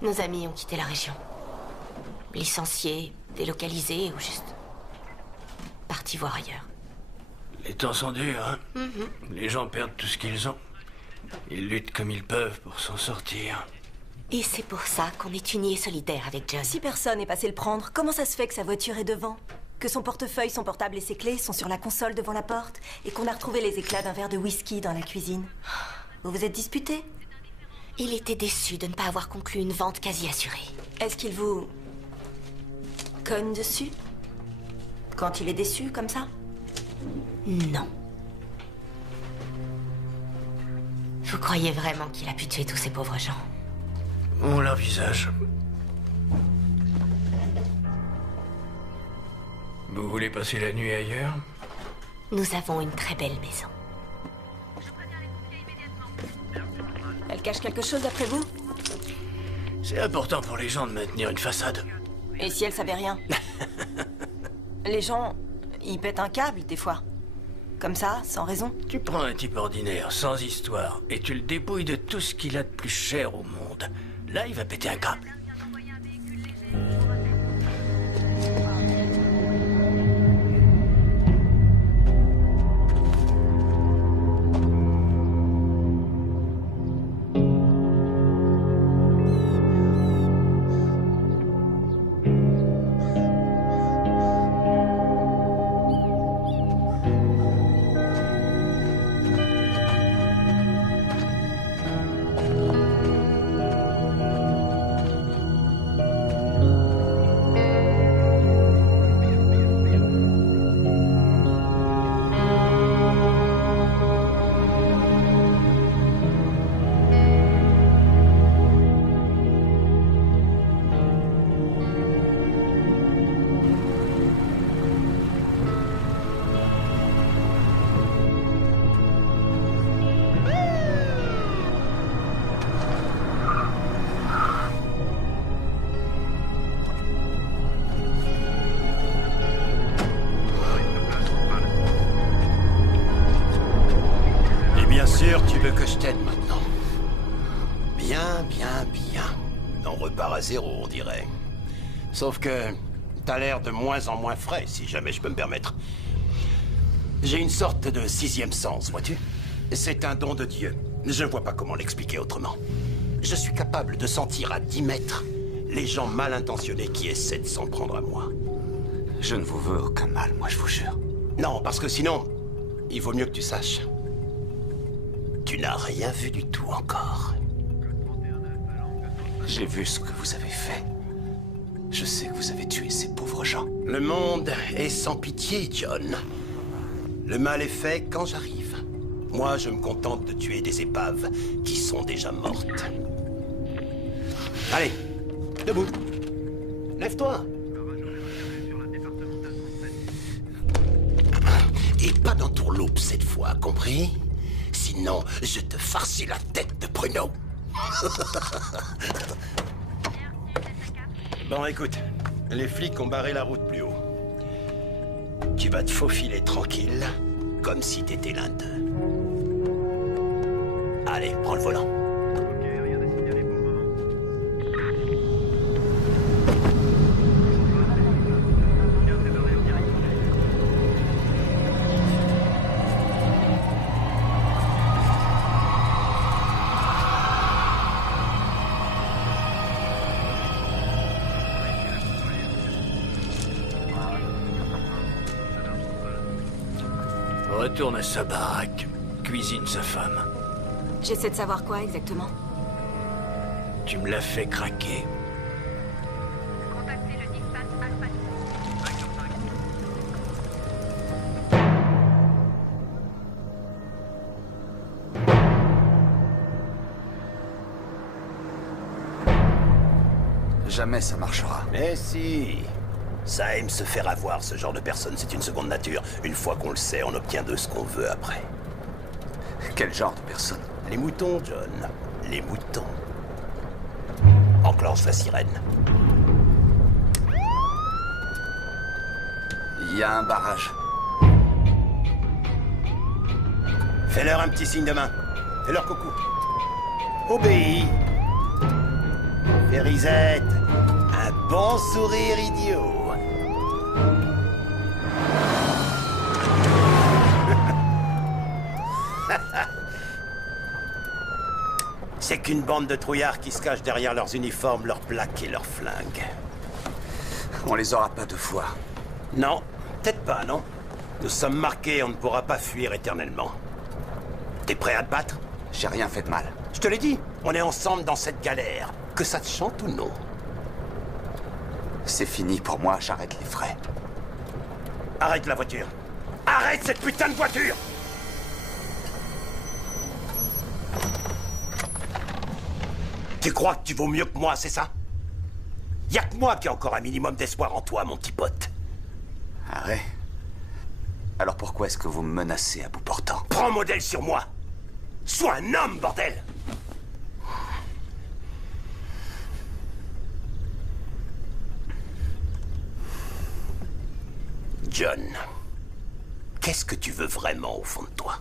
Nos amis ont quitté la région. Licenciés, délocalisés ou juste partis voir ailleurs. Les temps sont durs, hein? Les gens perdent tout ce qu'ils ont. Ils luttent comme ils peuvent pour s'en sortir. Et c'est pour ça qu'on est unis et solidaires avec John. Si personne n'est passé le prendre, comment ça se fait que sa voiture est devant? Que son portefeuille, son portable et ses clés sont sur la console devant la porte? Et qu'on a retrouvé les éclats d'un verre de whisky dans la cuisine? Vous vous êtes disputés? Il était déçu de ne pas avoir conclu une vente quasi assurée. Est-ce qu'il vous cogne dessus? Quand il est déçu, comme ça? Non. Vous croyez vraiment qu'il a pu tuer tous ces pauvres gens? On l'envisage. Vous voulez passer la nuit ailleurs? Nous avons une très belle maison. Elle cache quelque chose d'après vous? C'est important pour les gens de maintenir une façade. Et si elle savait rien? Les gens, ils pètent un câble, des fois. Comme ça, sans raison. Tu prends un type ordinaire, sans histoire, et tu le dépouilles de tout ce qu'il a de plus cher au monde. Là, il va péter un câble. Tu veux que je t'aide maintenant? Bien, bien, bien. On repart à zéro, on dirait. Sauf que t'as l'air de moins en moins frais, si jamais je peux me permettre. J'ai une sorte de sixième sens, vois-tu? C'est un don de Dieu. Je vois pas comment l'expliquer autrement. Je suis capable de sentir à 10 mètres les gens mal intentionnés qui essaient de s'en prendre à moi. Je ne vous veux aucun mal, moi, je vous jure. Non, parce que sinon, il vaut mieux que tu saches. Tu n'as rien vu du tout encore. J'ai vu ce que vous avez fait. Je sais que vous avez tué ces pauvres gens. Le monde est sans pitié, John. Le mal est fait quand j'arrive. Moi, je me contente de tuer des épaves qui sont déjà mortes. Allez, debout. Lève-toi. Et pas dans ton loupe cette fois, compris? Sinon, je te farcis la tête de pruneau. Bon, écoute, les flics ont barré la route plus haut. Tu vas te faufiler tranquille, comme si t'étais l'un d'eux. Allez, prends le volant. Retourne à sa baraque, cuisine sa femme. J'essaie de savoir quoi exactement. Tu me l'as fait craquer. Contactez le dispatch Alpha. Jamais ça marchera. Mais si. Ça aime se faire avoir, ce genre de personne. C'est une seconde nature. Une fois qu'on le sait, on obtient de ce qu'on veut après. Quel genre de personne? Les moutons, John. Les moutons. Enclenche la sirène. Il y a un barrage. Fais-leur un petit signe de main. Fais-leur coucou. Obéis. Férisette. Un bon sourire idiot. C'est qu'une bande de trouillards qui se cachent derrière leurs uniformes, leurs plaques et leurs flingues. On les aura pas deux fois. Non, peut-être pas, non. Nous sommes marqués, on ne pourra pas fuir éternellement. T'es prêt à te battre? J'ai rien fait de mal. Je te l'ai dit, on est ensemble dans cette galère. Que ça te chante ou non? C'est fini pour moi, j'arrête les frais. Arrête la voiture. Arrête cette putain de voiture! Tu crois que tu vaux mieux que moi, c'est ça? Y'a que moi qui ai encore un minimum d'espoir en toi, mon petit pote. Arrête. Alors pourquoi est-ce que vous me menacez à bout portant? Prends modèle sur moi. Sois un homme, bordel! John, qu'est-ce que tu veux vraiment au fond de toi?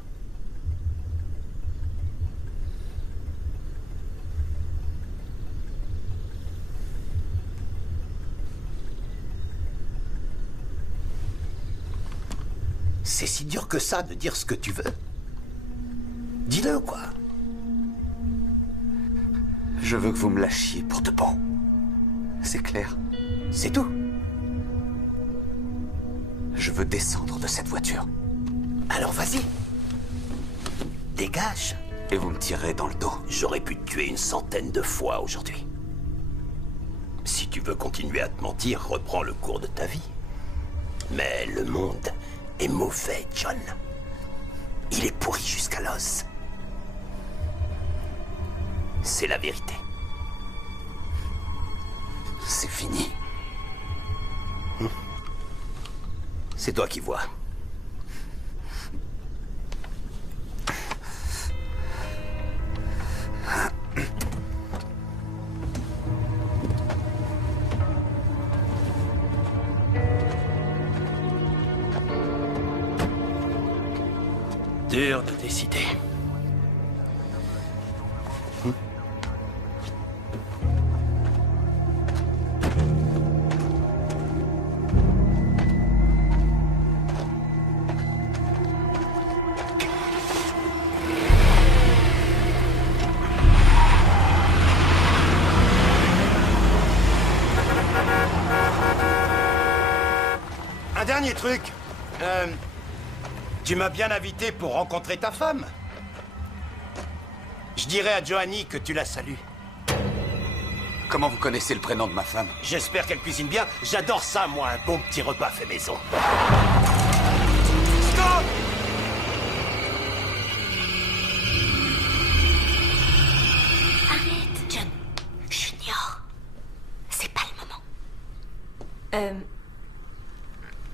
C'est si dur que ça de dire ce que tu veux. Dis-le, quoi. Je veux que vous me lâchiez pour de bon. C'est clair? C'est tout. Je veux descendre de cette voiture. Alors vas-y. Dégage. Et vous me tirez dans le dos. J'aurais pu te tuer une centaine de fois aujourd'hui. Si tu veux continuer à te mentir, reprends le cours de ta vie. Mais le monde est mauvais, John. Il est pourri jusqu'à l'os. C'est la vérité. C'est fini. C'est toi qui vois. Dur de décider. Un dernier truc. Tu m'as bien invité pour rencontrer ta femme. Je dirais à Johanny que tu la salues. Comment vous connaissez le prénom de ma femme? J'espère qu'elle cuisine bien. J'adore ça, moi, un bon petit repas fait maison. Stop! Arrête, John. Junior. C'est pas le moment.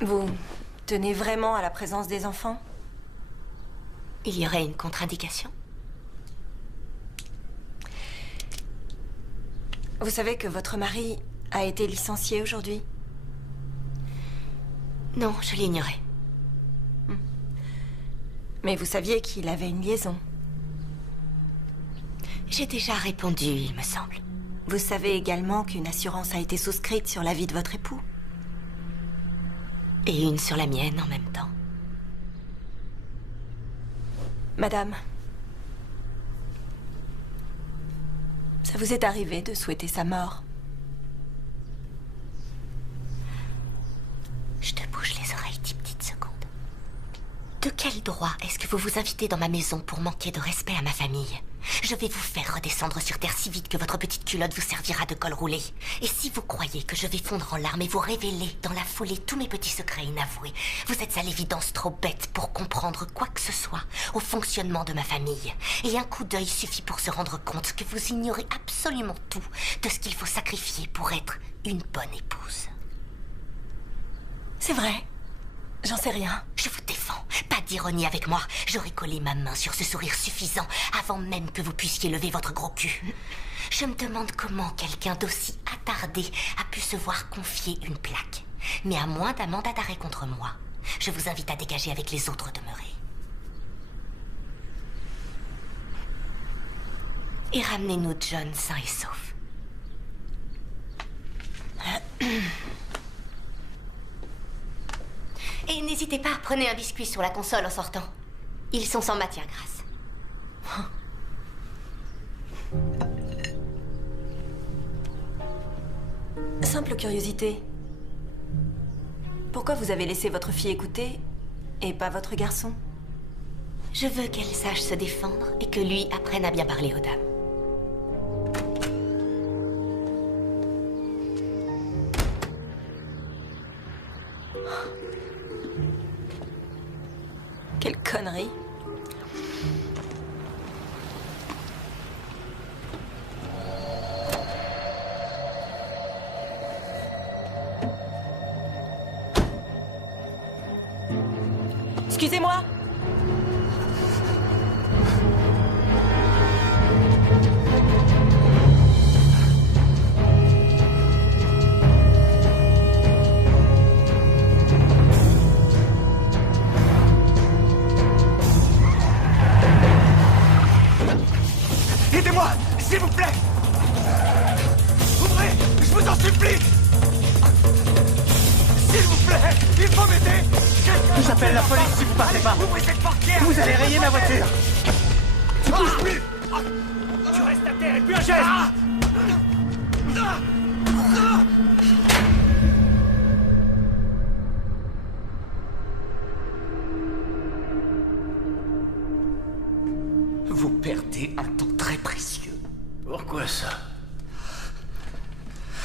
Vous tenez vraiment à la présence des enfants? Il y aurait une contre-indication? Vous savez que votre mari a été licencié aujourd'hui? Non, je l'ignorais. Mais vous saviez qu'il avait une liaison? J'ai déjà répondu, il me semble. Vous savez également qu'une assurance a été souscrite sur la vie de votre époux? Et une sur la mienne en même temps. Madame, ça vous est arrivé de souhaiter sa mort? Je te bouge les oreilles 10 petites secondes. De quel droit est-ce que vous vous invitez dans ma maison pour manquer de respect à ma famille? Je vais vous faire redescendre sur terre si vite que votre petite culotte vous servira de col roulé. Et si vous croyez que je vais fondre en larmes et vous révéler dans la foulée tous mes petits secrets inavoués, vous êtes à l'évidence trop bête pour comprendre quoi que ce soit au fonctionnement de ma famille. Et un coup d'œil suffit pour se rendre compte que vous ignorez absolument tout de ce qu'il faut sacrifier pour être une bonne épouse. C'est vrai. J'en sais rien. Je vous défends. Pas d'ironie avec moi. J'aurais collé ma main sur ce sourire suffisant avant même que vous puissiez lever votre gros cul. Je me demande comment quelqu'un d'aussi attardé a pu se voir confier une plaque. Mais à moins d'un mandat d'arrêt contre moi, je vous invite à dégager avec les autres demeurés. Et ramenez-nous John sain et sauf. Et n'hésitez pas, prenez un biscuit sur la console en sortant. Ils sont sans matière grasse. Simple curiosité. Pourquoi vous avez laissé votre fille écouter et pas votre garçon? Je veux qu'elle sache se défendre et que lui apprenne à bien parler aux dames. Quelle connerie. Excusez-moi. Aidez-moi, s'il vous plaît. Ouvrez, je vous en supplie. S'il vous plaît, il faut m'aider. J'appelle la police si vous partez pas. Ouvrez cette portière. Vous allez rayer ma voiture. Tu bouges plus. Tu restes à terre et plus un geste. Vous perdez un temps très précieux. Pourquoi ça?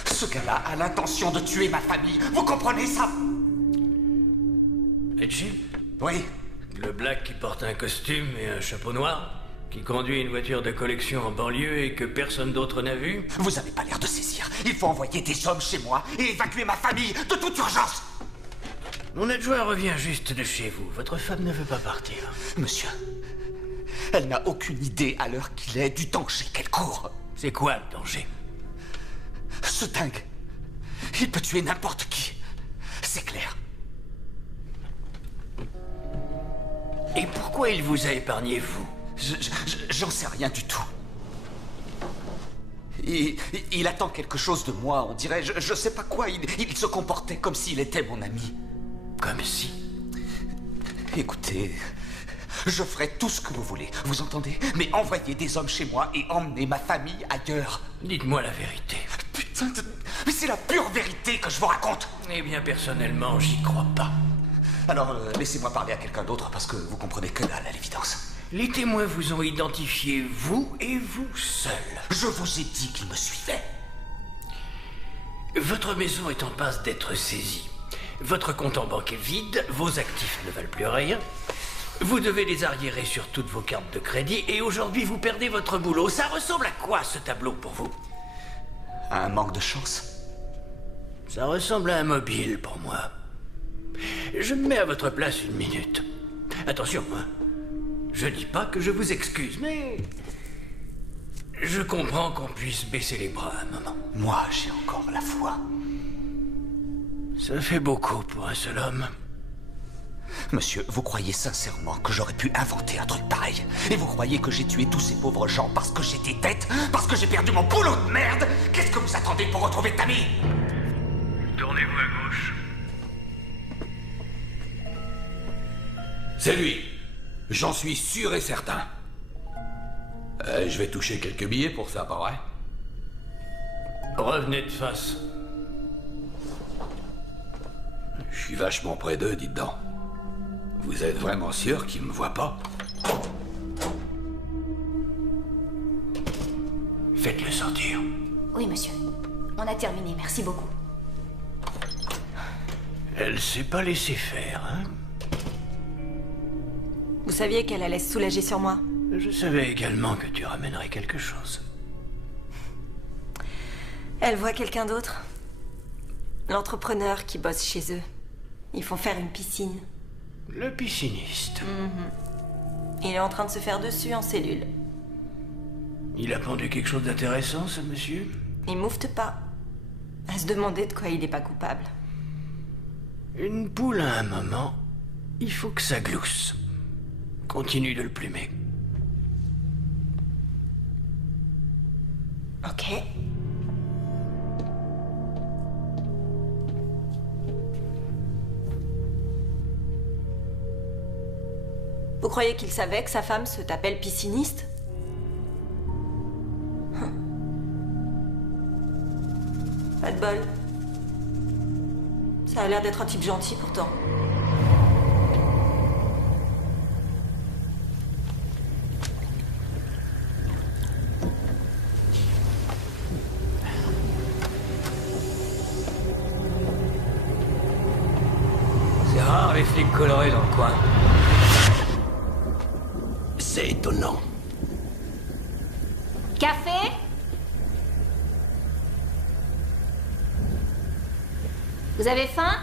Ce gars-là a l'intention de tuer ma famille. Vous comprenez ça? Edgy? Oui. Le black qui porte un costume et un chapeau noir? Qui conduit une voiture de collection en banlieue et que personne d'autre n'a vu? Vous n'avez pas l'air de saisir. Il faut envoyer des hommes chez moi et évacuer ma famille de toute urgence. Mon adjoint revient juste de chez vous. Votre femme ne veut pas partir. Monsieur, elle n'a aucune idée à l'heure qu'il est du danger qu'elle court. C'est quoi le danger? Ce dingue, il peut tuer n'importe qui. C'est clair. Et pourquoi il vous a épargné, vous? J'en sais rien du tout. Il attend quelque chose de moi, on dirait. Je sais pas quoi. Il se comportait comme s'il était mon ami. Comme si? Écoutez, je ferai tout ce que vous voulez, vous entendez? Mais envoyez des hommes chez moi et emmenez ma famille ailleurs. Dites-moi la vérité. Putain de... Mais c'est la pure vérité que je vous raconte. Eh bien, personnellement, j'y crois pas. Alors, laissez-moi parler à quelqu'un d'autre parce que vous comprenez que dalle à l'évidence. Les témoins vous ont identifié, vous et vous seul. Je vous ai dit qu'ils me suivaient. Votre maison est en passe d'être saisie. Votre compte en banque est vide, vos actifs ne valent plus rien. Vous devez les arriérer sur toutes vos cartes de crédit et aujourd'hui vous perdez votre boulot. Ça ressemble à quoi ce tableau pour vous? À un manque de chance? Ça ressemble à un mobile pour moi. Je me mets à votre place une minute. Attention, hein. Je dis pas que je vous excuse, mais... Je comprends qu'on puisse baisser les bras un moment. Moi, j'ai encore la foi. Ça fait beaucoup pour un seul homme. Monsieur, vous croyez sincèrement que j'aurais pu inventer un truc pareil? Et vous croyez que j'ai tué tous ces pauvres gens parce que j'étais tête? Parce que j'ai perdu mon boulot de merde? Qu'est-ce que vous attendez pour retrouver Tammy? Tournez-vous à gauche. C'est lui. J'en suis sûr et certain. Je vais toucher quelques billets pour ça, pas vrai? Revenez de face. Je suis vachement près d'eux, dites donc. Vous êtes vraiment sûr qu'ils me voient pas? Faites-le sortir. Oui, monsieur. On a terminé, merci beaucoup. Elle s'est pas laissée faire, hein? Vous saviez qu'elle allait se soulager sur moi? Je savais également que tu ramènerais quelque chose. Elle voit quelqu'un d'autre. L'entrepreneur qui bosse chez eux. Ils font faire une piscine. Le pisciniste. Il est en train de se faire dessus en cellule. Il a pendu quelque chose d'intéressant, ce monsieur? Il moufte pas. À se demander de quoi il n'est pas coupable. Une poule à un moment, il faut que ça glousse. Continue de le plumer. Ok. Vous croyez qu'il savait que sa femme se t'appelle pisciniste? Pas de bol. Ça a l'air d'être un type gentil pourtant. C'est rare les flics colorés dans le coin. C'est étonnant. Café? Vous avez faim?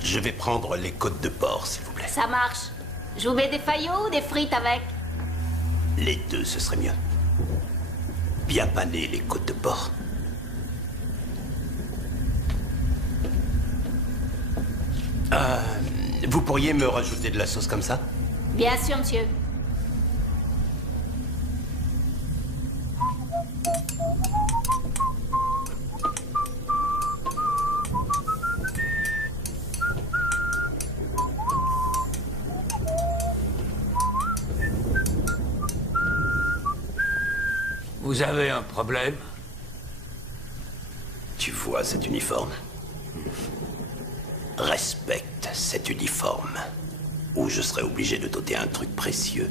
Je vais prendre les côtes de porc, s'il vous plaît. Ça marche. Je vous mets des faillots ou des frites avec? Les deux, ce serait mieux. Bien panées, les côtes de porc. Vous pourriez me rajouter de la sauce comme ça? Bien sûr, monsieur. Vous avez un problème? Tu vois cet uniforme? Respecte cet uniforme, ou je serai obligé de t'ôter un truc précieux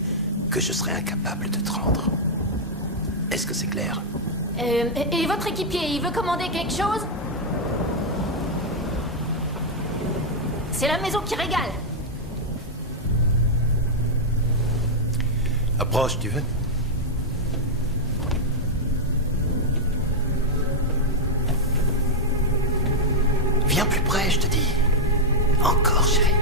que je serai incapable de te rendre. Est-ce que c'est clair? Et votre équipier, il veut commander quelque chose? C'est la maison qui régale. Approche, tu veux? Viens plus près, je te dis. Encore, chérie.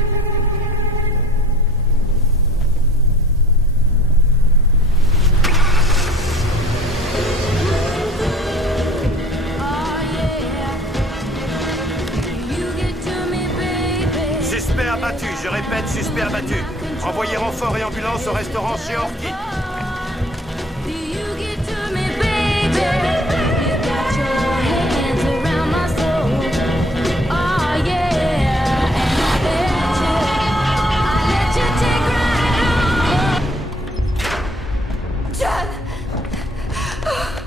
Suspect abattu, je répète, suspect abattu. Envoyez renfort et ambulance au restaurant chez Orchid.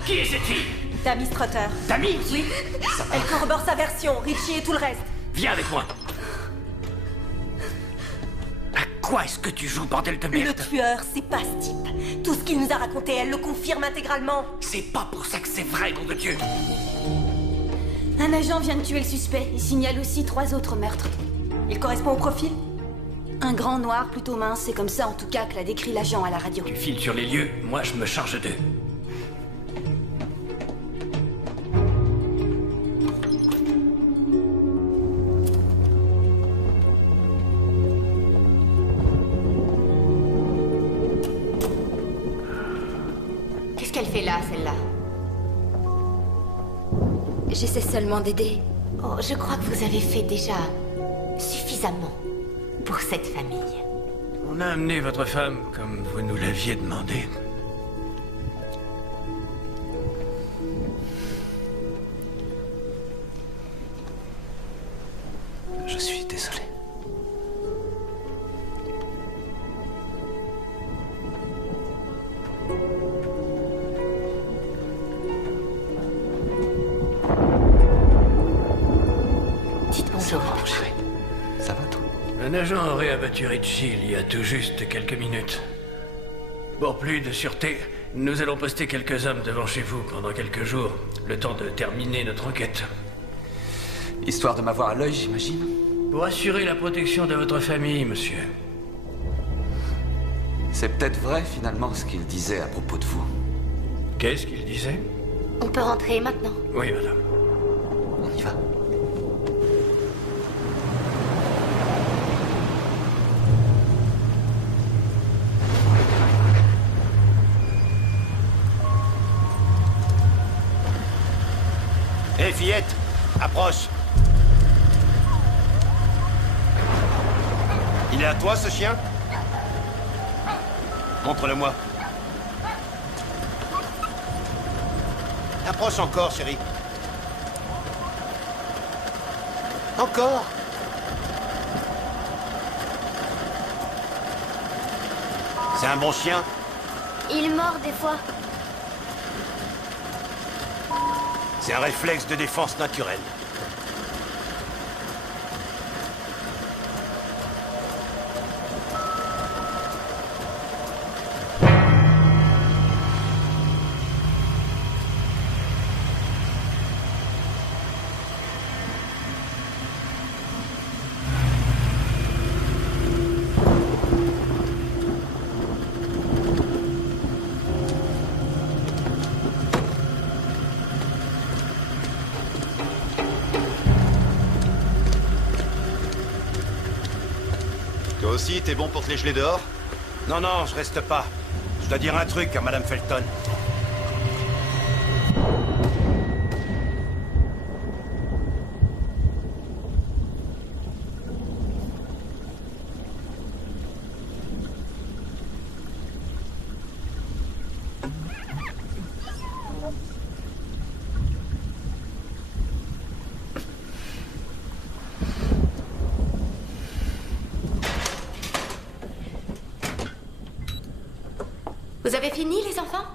Qui est cette fille? Tammy Strutter. Tammy? Oui. Elle corrobore sa version, Richie et tout le reste. Viens avec moi. À quoi est-ce que tu joues, bordel de merde? Le tueur, c'est pas ce type. Tout ce qu'il nous a raconté, elle le confirme intégralement. C'est pas pour ça que c'est vrai, nom de Dieu. Un agent vient de tuer le suspect. Il signale aussi 3 autres meurtres. Il correspond au profil? Un grand noir plutôt mince, c'est comme ça en tout cas que l'a décrit l'agent à la radio. Tu files sur les lieux, moi je me charge d'eux. qu'elle fait là, celle-là? J'essaie seulement d'aider. Oh, je crois que vous avez fait déjà suffisamment pour cette famille. On a amené votre femme comme vous nous l'aviez demandé. Je suis désolé. Dites bonjour. Chérie, ça va toi? Un agent aurait abattu Richie il y a tout juste quelques minutes. Pour plus de sûreté, nous allons poster quelques hommes devant chez vous pendant quelques jours, le temps de terminer notre enquête. Histoire de m'avoir à l'œil, j'imagine? Pour assurer la protection de votre famille, monsieur. C'est peut-être vrai, finalement, ce qu'il disait à propos de vous. Qu'est-ce qu'il disait? On peut rentrer maintenant? Oui, madame. On y va. Hé, fillette, approche. Il est à toi, ce chien? Montre-le-moi. Approche encore, chérie. Encore? C'est un bon chien? Il mord des fois. C'est un réflexe de défense naturelle. Toi aussi, t'es bon pour te les geler dehors? Non, non, je reste pas. Je dois dire un truc à Madame Felton. Vous avez fini, les enfants?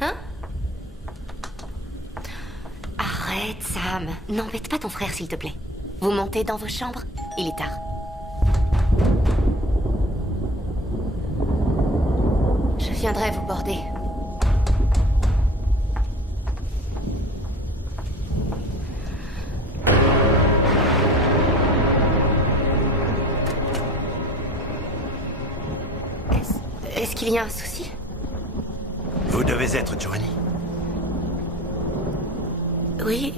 Hein? Arrête, Sam. N'embête pas ton frère, s'il te plaît. Vous montez dans vos chambres? Il est tard. Je viendrai vous border. Est-ce qu'il y a un souci? Vous devez être Joanie. Oui.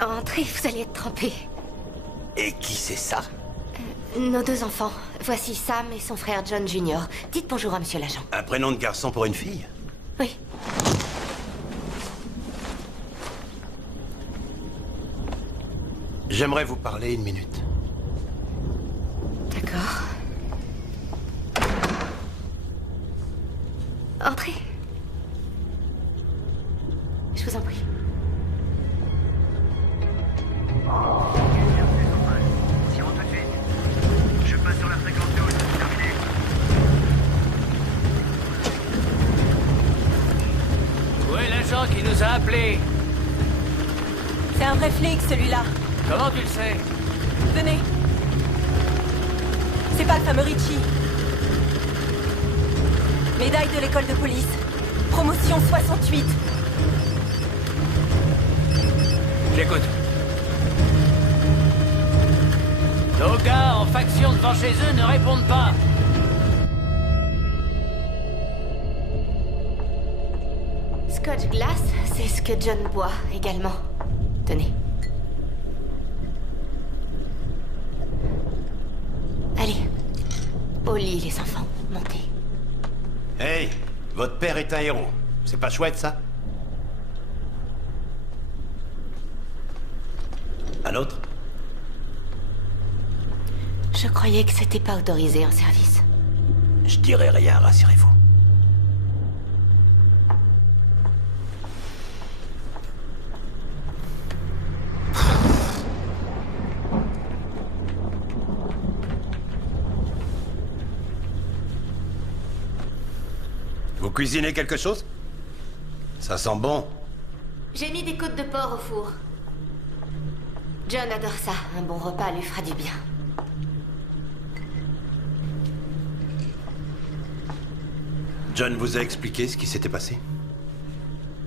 Entrez, vous allez être trempés. Et qui c'est ça? Nos deux enfants. Voici Sam et son frère John Jr. Dites bonjour à monsieur l'agent. Un prénom de garçon pour une fille? Oui. J'aimerais vous parler une minute. D'accord. Entrez. Je vous en prie. Si on te suit, je passe sur la fréquence haute. Terminé. Où est l'agent qui nous a appelés? C'est un vrai flic, celui-là. Comment tu le sais? Venez. C'est pas le fameux Richie. Médaille de l'école de police. Promotion 68. J'écoute. Nos gars en faction devant chez eux ne répondent pas. Scotch glace, c'est ce que John boit également. Tenez. Allez. Au lit, les enfants. Montez. Hey, votre père est un héros. C'est pas chouette, ça? Un autre? Je croyais que c'était pas autorisé en service. Je dirai rien, rassurez-vous. Vous cuisinez quelque chose? Ça sent bon. J'ai mis des côtes de porc au four. John adore ça. Un bon repas lui fera du bien. John vous a expliqué ce qui s'était passé?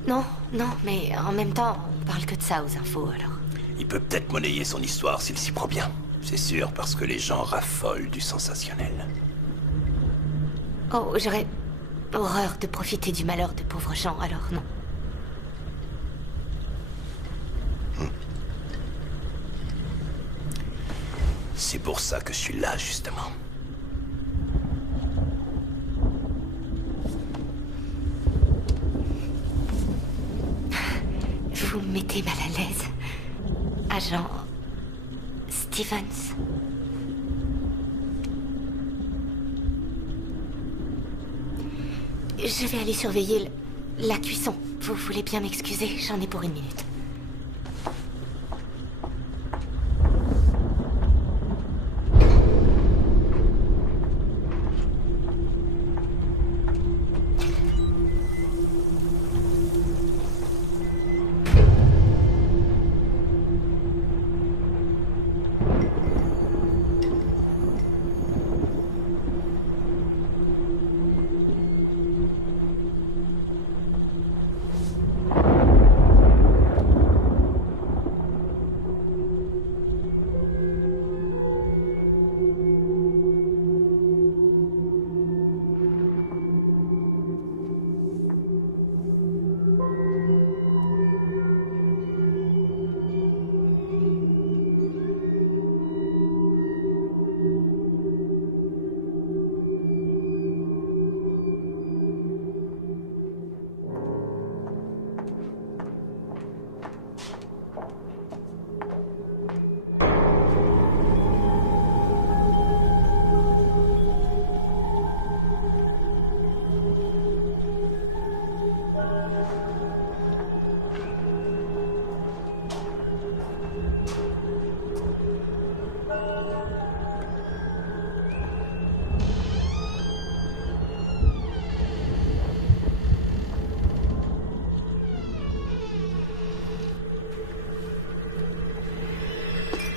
Non, non, mais en même temps, on parle que de ça aux infos, alors. Il peut peut-être monnayer son histoire s'il s'y prend bien. C'est sûr, parce que les gens raffolent du sensationnel. Oh, j'aurais horreur de profiter du malheur de pauvres gens, alors non. C'est pour ça que je suis là, justement. Vous me mettez mal à l'aise. Agent Stevens. Je vais aller surveiller la cuisson. Vous voulez bien m'excuser, j'en ai pour 1 minute.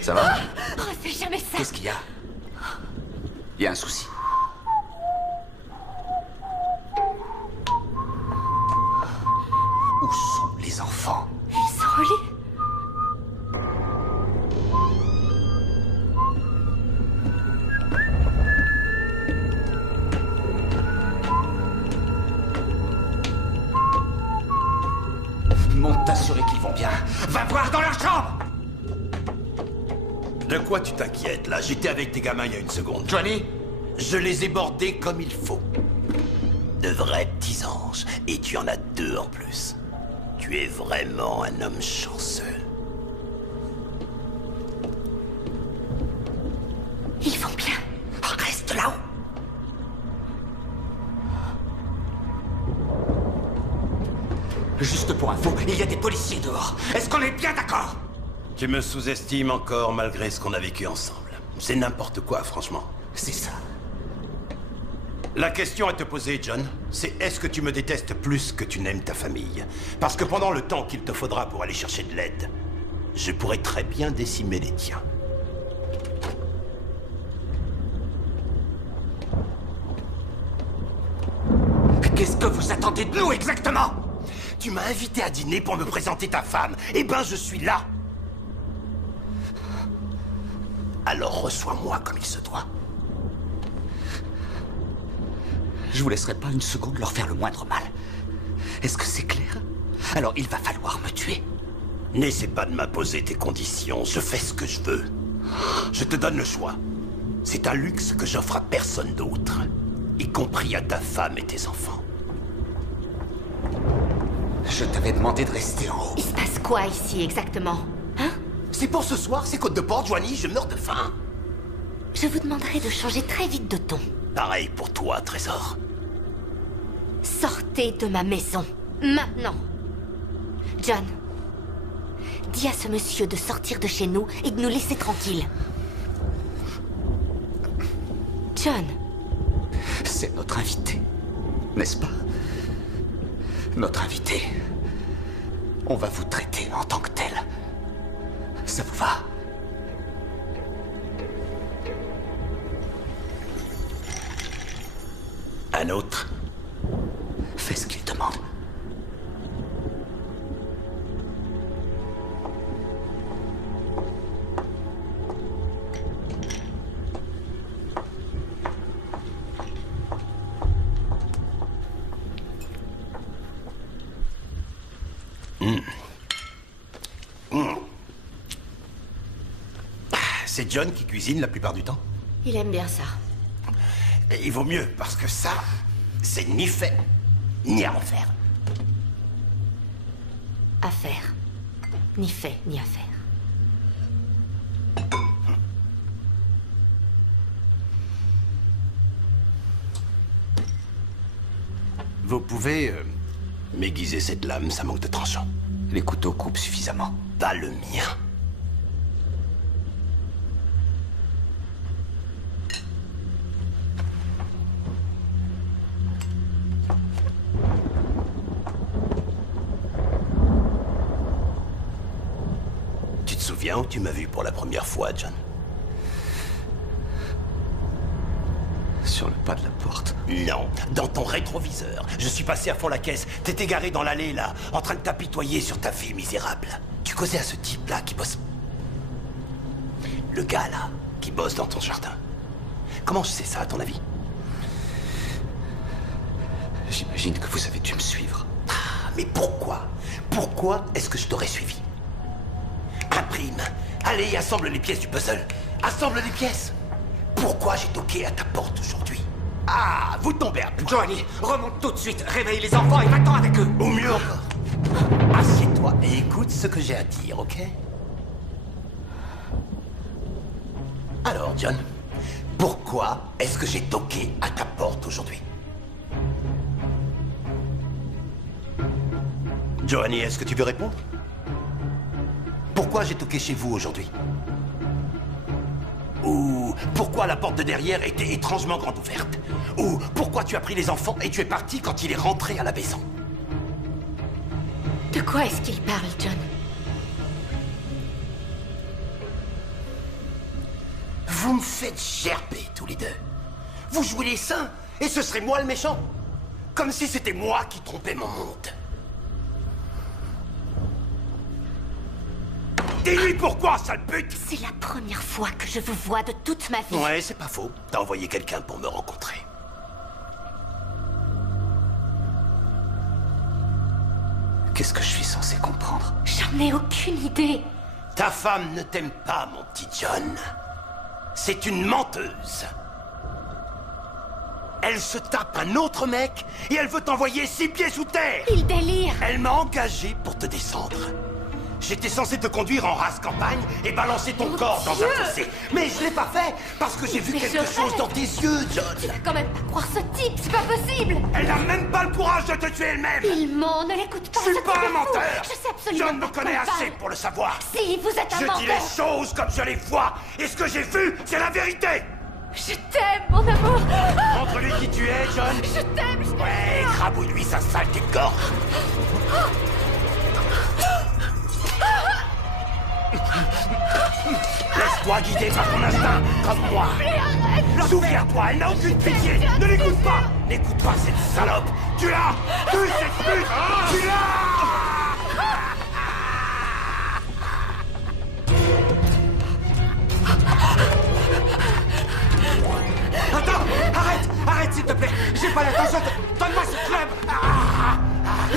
Ça va? Oh, c'est jamais ça. Qu'est-ce qu'il y a? Il y a un souci. Où sont les enfants? Ils sont au lit. Monte t'assurer qu'ils vont bien. Va voir dans leur chambre! De quoi tu t'inquiètes, là? J'étais avec tes gamins il y a 1 seconde. Johnny? Je les ai bordés comme il faut. De vrais petits anges. Et tu en as 2 en plus. Tu es vraiment un homme chanceux. Ils vont bien. Reste là-haut. Juste pour info, il y a des policiers dehors. Est-ce qu'on est bien d'accord? Tu me sous-estimes encore malgré ce qu'on a vécu ensemble. C'est n'importe quoi, franchement. C'est ça. La question à te poser, John, c'est est-ce que tu me détestes plus que tu n'aimes ta famille? Parce que pendant le temps qu'il te faudra pour aller chercher de l'aide, je pourrais très bien décimer les tiens. Qu'est-ce que vous attendez de nous exactement? Tu m'as invité à dîner pour me présenter ta femme. Eh ben, je suis là. Alors reçois-moi comme il se doit. Je vous laisserai pas 1 seconde leur faire le moindre mal. Est-ce que c'est clair? Alors il va falloir me tuer. N'essaie pas de m'imposer tes conditions. Je fais ce que je veux. Je te donne le choix. C'est un luxe que j'offre à personne d'autre. y compris à ta femme et tes enfants. Je t'avais demandé de rester en haut. Il se passe quoi ici exactement? Hein? C'est pour ce soir, c'est côte de porte, Joanie, je meurs de faim. Je vous demanderai de changer très vite de ton. Pareil pour toi, Trésor. Sortez de ma maison, maintenant. John, dis à ce monsieur de sortir de chez nous et de nous laisser tranquilles. John. C'est notre invité, n'est-ce pas? Notre invité. On va vous traiter en tant que tel. Ça vous va? Un autre? Fais ce qu'il demande. C'est John qui cuisine la plupart du temps? Il aime bien ça. Il vaut mieux, parce que ça, c'est ni fait, ni à refaire. À faire. Ni fait, ni à faire. Vous pouvez m'aiguiser cette lame, ça manque de tranchant. Les couteaux coupent suffisamment. Pas le mien. Tu te souviens où tu m'as vu pour la première fois, John? Sur le pas de la porte. Non, dans ton rétroviseur. Je suis passé à fond la caisse. T'étais garé dans l'allée, là, en train de t'apitoyer sur ta vie misérable. Tu causais à ce type-là qui bosse... Le gars, là, qui bosse dans ton jardin. Comment je sais ça, à ton avis? J'imagine que vous avez dû me suivre. Ah, mais pourquoi? Pourquoi est-ce que je t'aurais suivi? Imprime. Allez, assemble les pièces du puzzle. Assemble les pièces. Pourquoi j'ai toqué à ta porte aujourd'hui? Ah, vous tombez à point. Joanie, remonte tout de suite, réveille les enfants et va-t'en avec eux. Ou mieux encore. Assieds-toi et écoute ce que j'ai à dire, ok? Alors, John, pourquoi est-ce que j'ai toqué à ta porte aujourd'hui? Joanie, est-ce que tu veux répondre? Pourquoi j'ai toqué chez vous aujourd'hui? Ou pourquoi la porte de derrière était étrangement grande ouverte? Ou pourquoi tu as pris les enfants et tu es parti quand il est rentré à la maison? De quoi est-ce qu'il parle, John? Vous me faites gerber tous les deux. Vous jouez les saints et ce serait moi le méchant. Comme si c'était moi qui trompais mon monde. Dis-lui pourquoi, sale pute! C'est la première fois que je vous vois de toute ma vie. Ouais, c'est pas faux. T'as envoyé quelqu'un pour me rencontrer. Qu'est-ce que je suis censé comprendre? J'en ai aucune idée. Ta femme ne t'aime pas, mon petit John. C'est une menteuse. Elle se tape un autre mec et elle veut t'envoyer 6 pieds sous terre. Il délire. Elle m'a engagé pour te descendre. J'étais censé te conduire en race campagne et balancer ton corps dans un fossé. Mais je l'ai pas fait parce que j'ai vu quelque chose dans tes yeux, John. Tu vas quand même pas croire ce type, c'est pas possible. Elle n'a même pas le courage de te tuer elle-même. Il ment, ne l'écoute pas. Je suis pas un menteur. Je sais absolument John me pas connaît de quoi assez il pour le savoir. Si, vous êtes un Je menteur. dis les choses comme je les vois. Et ce que j'ai vu, c'est la vérité. Je t'aime, mon amour. Montre-lui qui tu es, John. Je t'aime. Ouais, crabouille-lui sa saleté de corps. Laisse-toi guider par ton instinct, comme moi. Souviens-toi, elle n'a aucune pitié. Ne l'écoute pas. N'écoute pas cette salope. Tu l'as. Tu cette pute. Tu l'as. Attends, arrête s'il te plaît. J'ai pas l'intention de... Donne-moi ce club.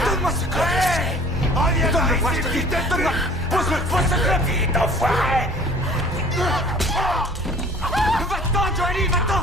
Donne-moi ce club. Reviens Donne-le-moi, je te dis. Donne-moi. Pose ce club. Vite, enfoiré. Va-t'en, Joanie, va-t'en.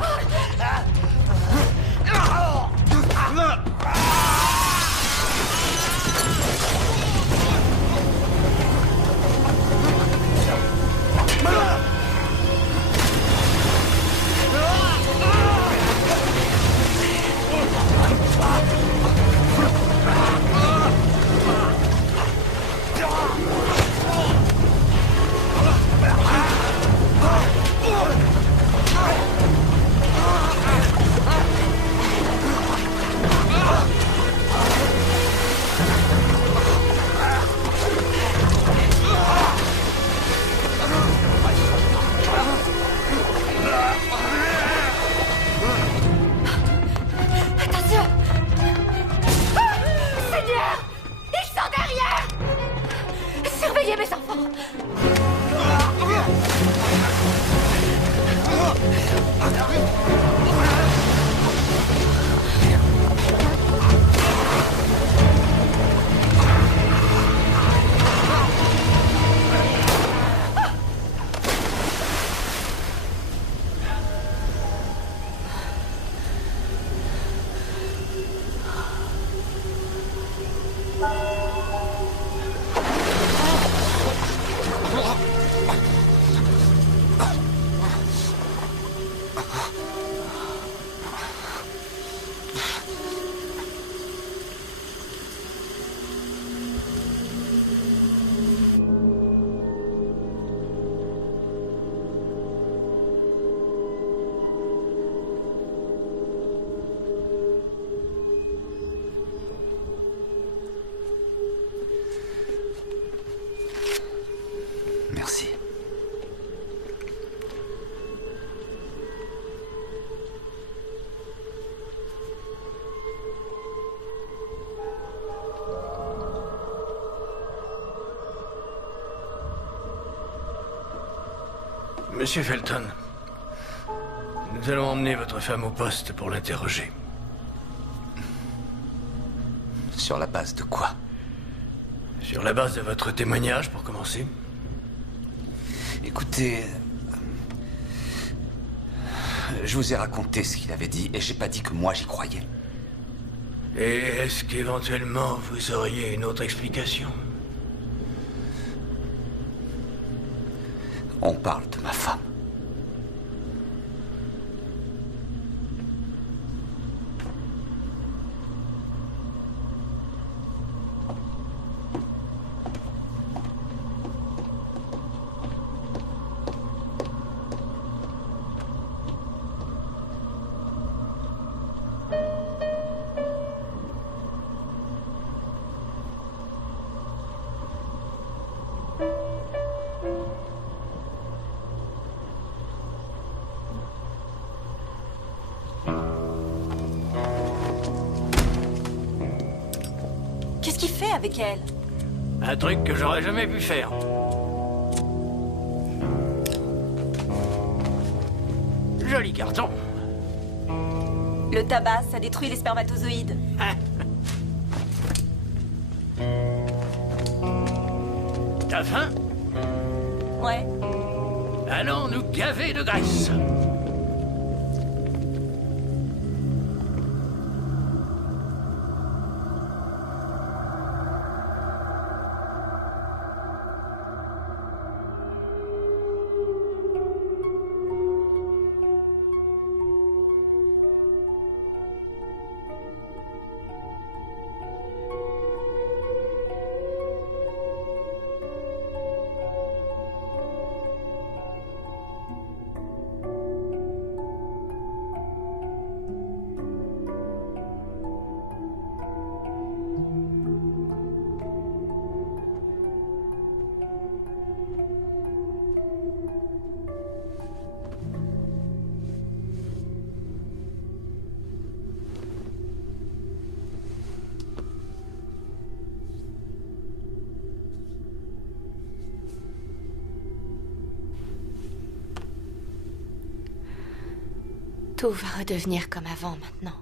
Monsieur Felton, nous allons emmener votre femme au poste pour l'interroger. Sur la base de quoi? Sur la base de votre témoignage, pour commencer. Écoutez... je vous ai raconté ce qu'il avait dit, et j'ai pas dit que moi j'y croyais. Et est-ce qu'éventuellement vous auriez une autre explication? On parle de ma femme. Qu'est-ce qu'il fait avec elle? Un truc que j'aurais jamais pu faire. Joli carton. Le tabac, ça détruit les spermatozoïdes. T'as faim? Ouais. Allons nous gaver de graisse. Tout va redevenir comme avant maintenant.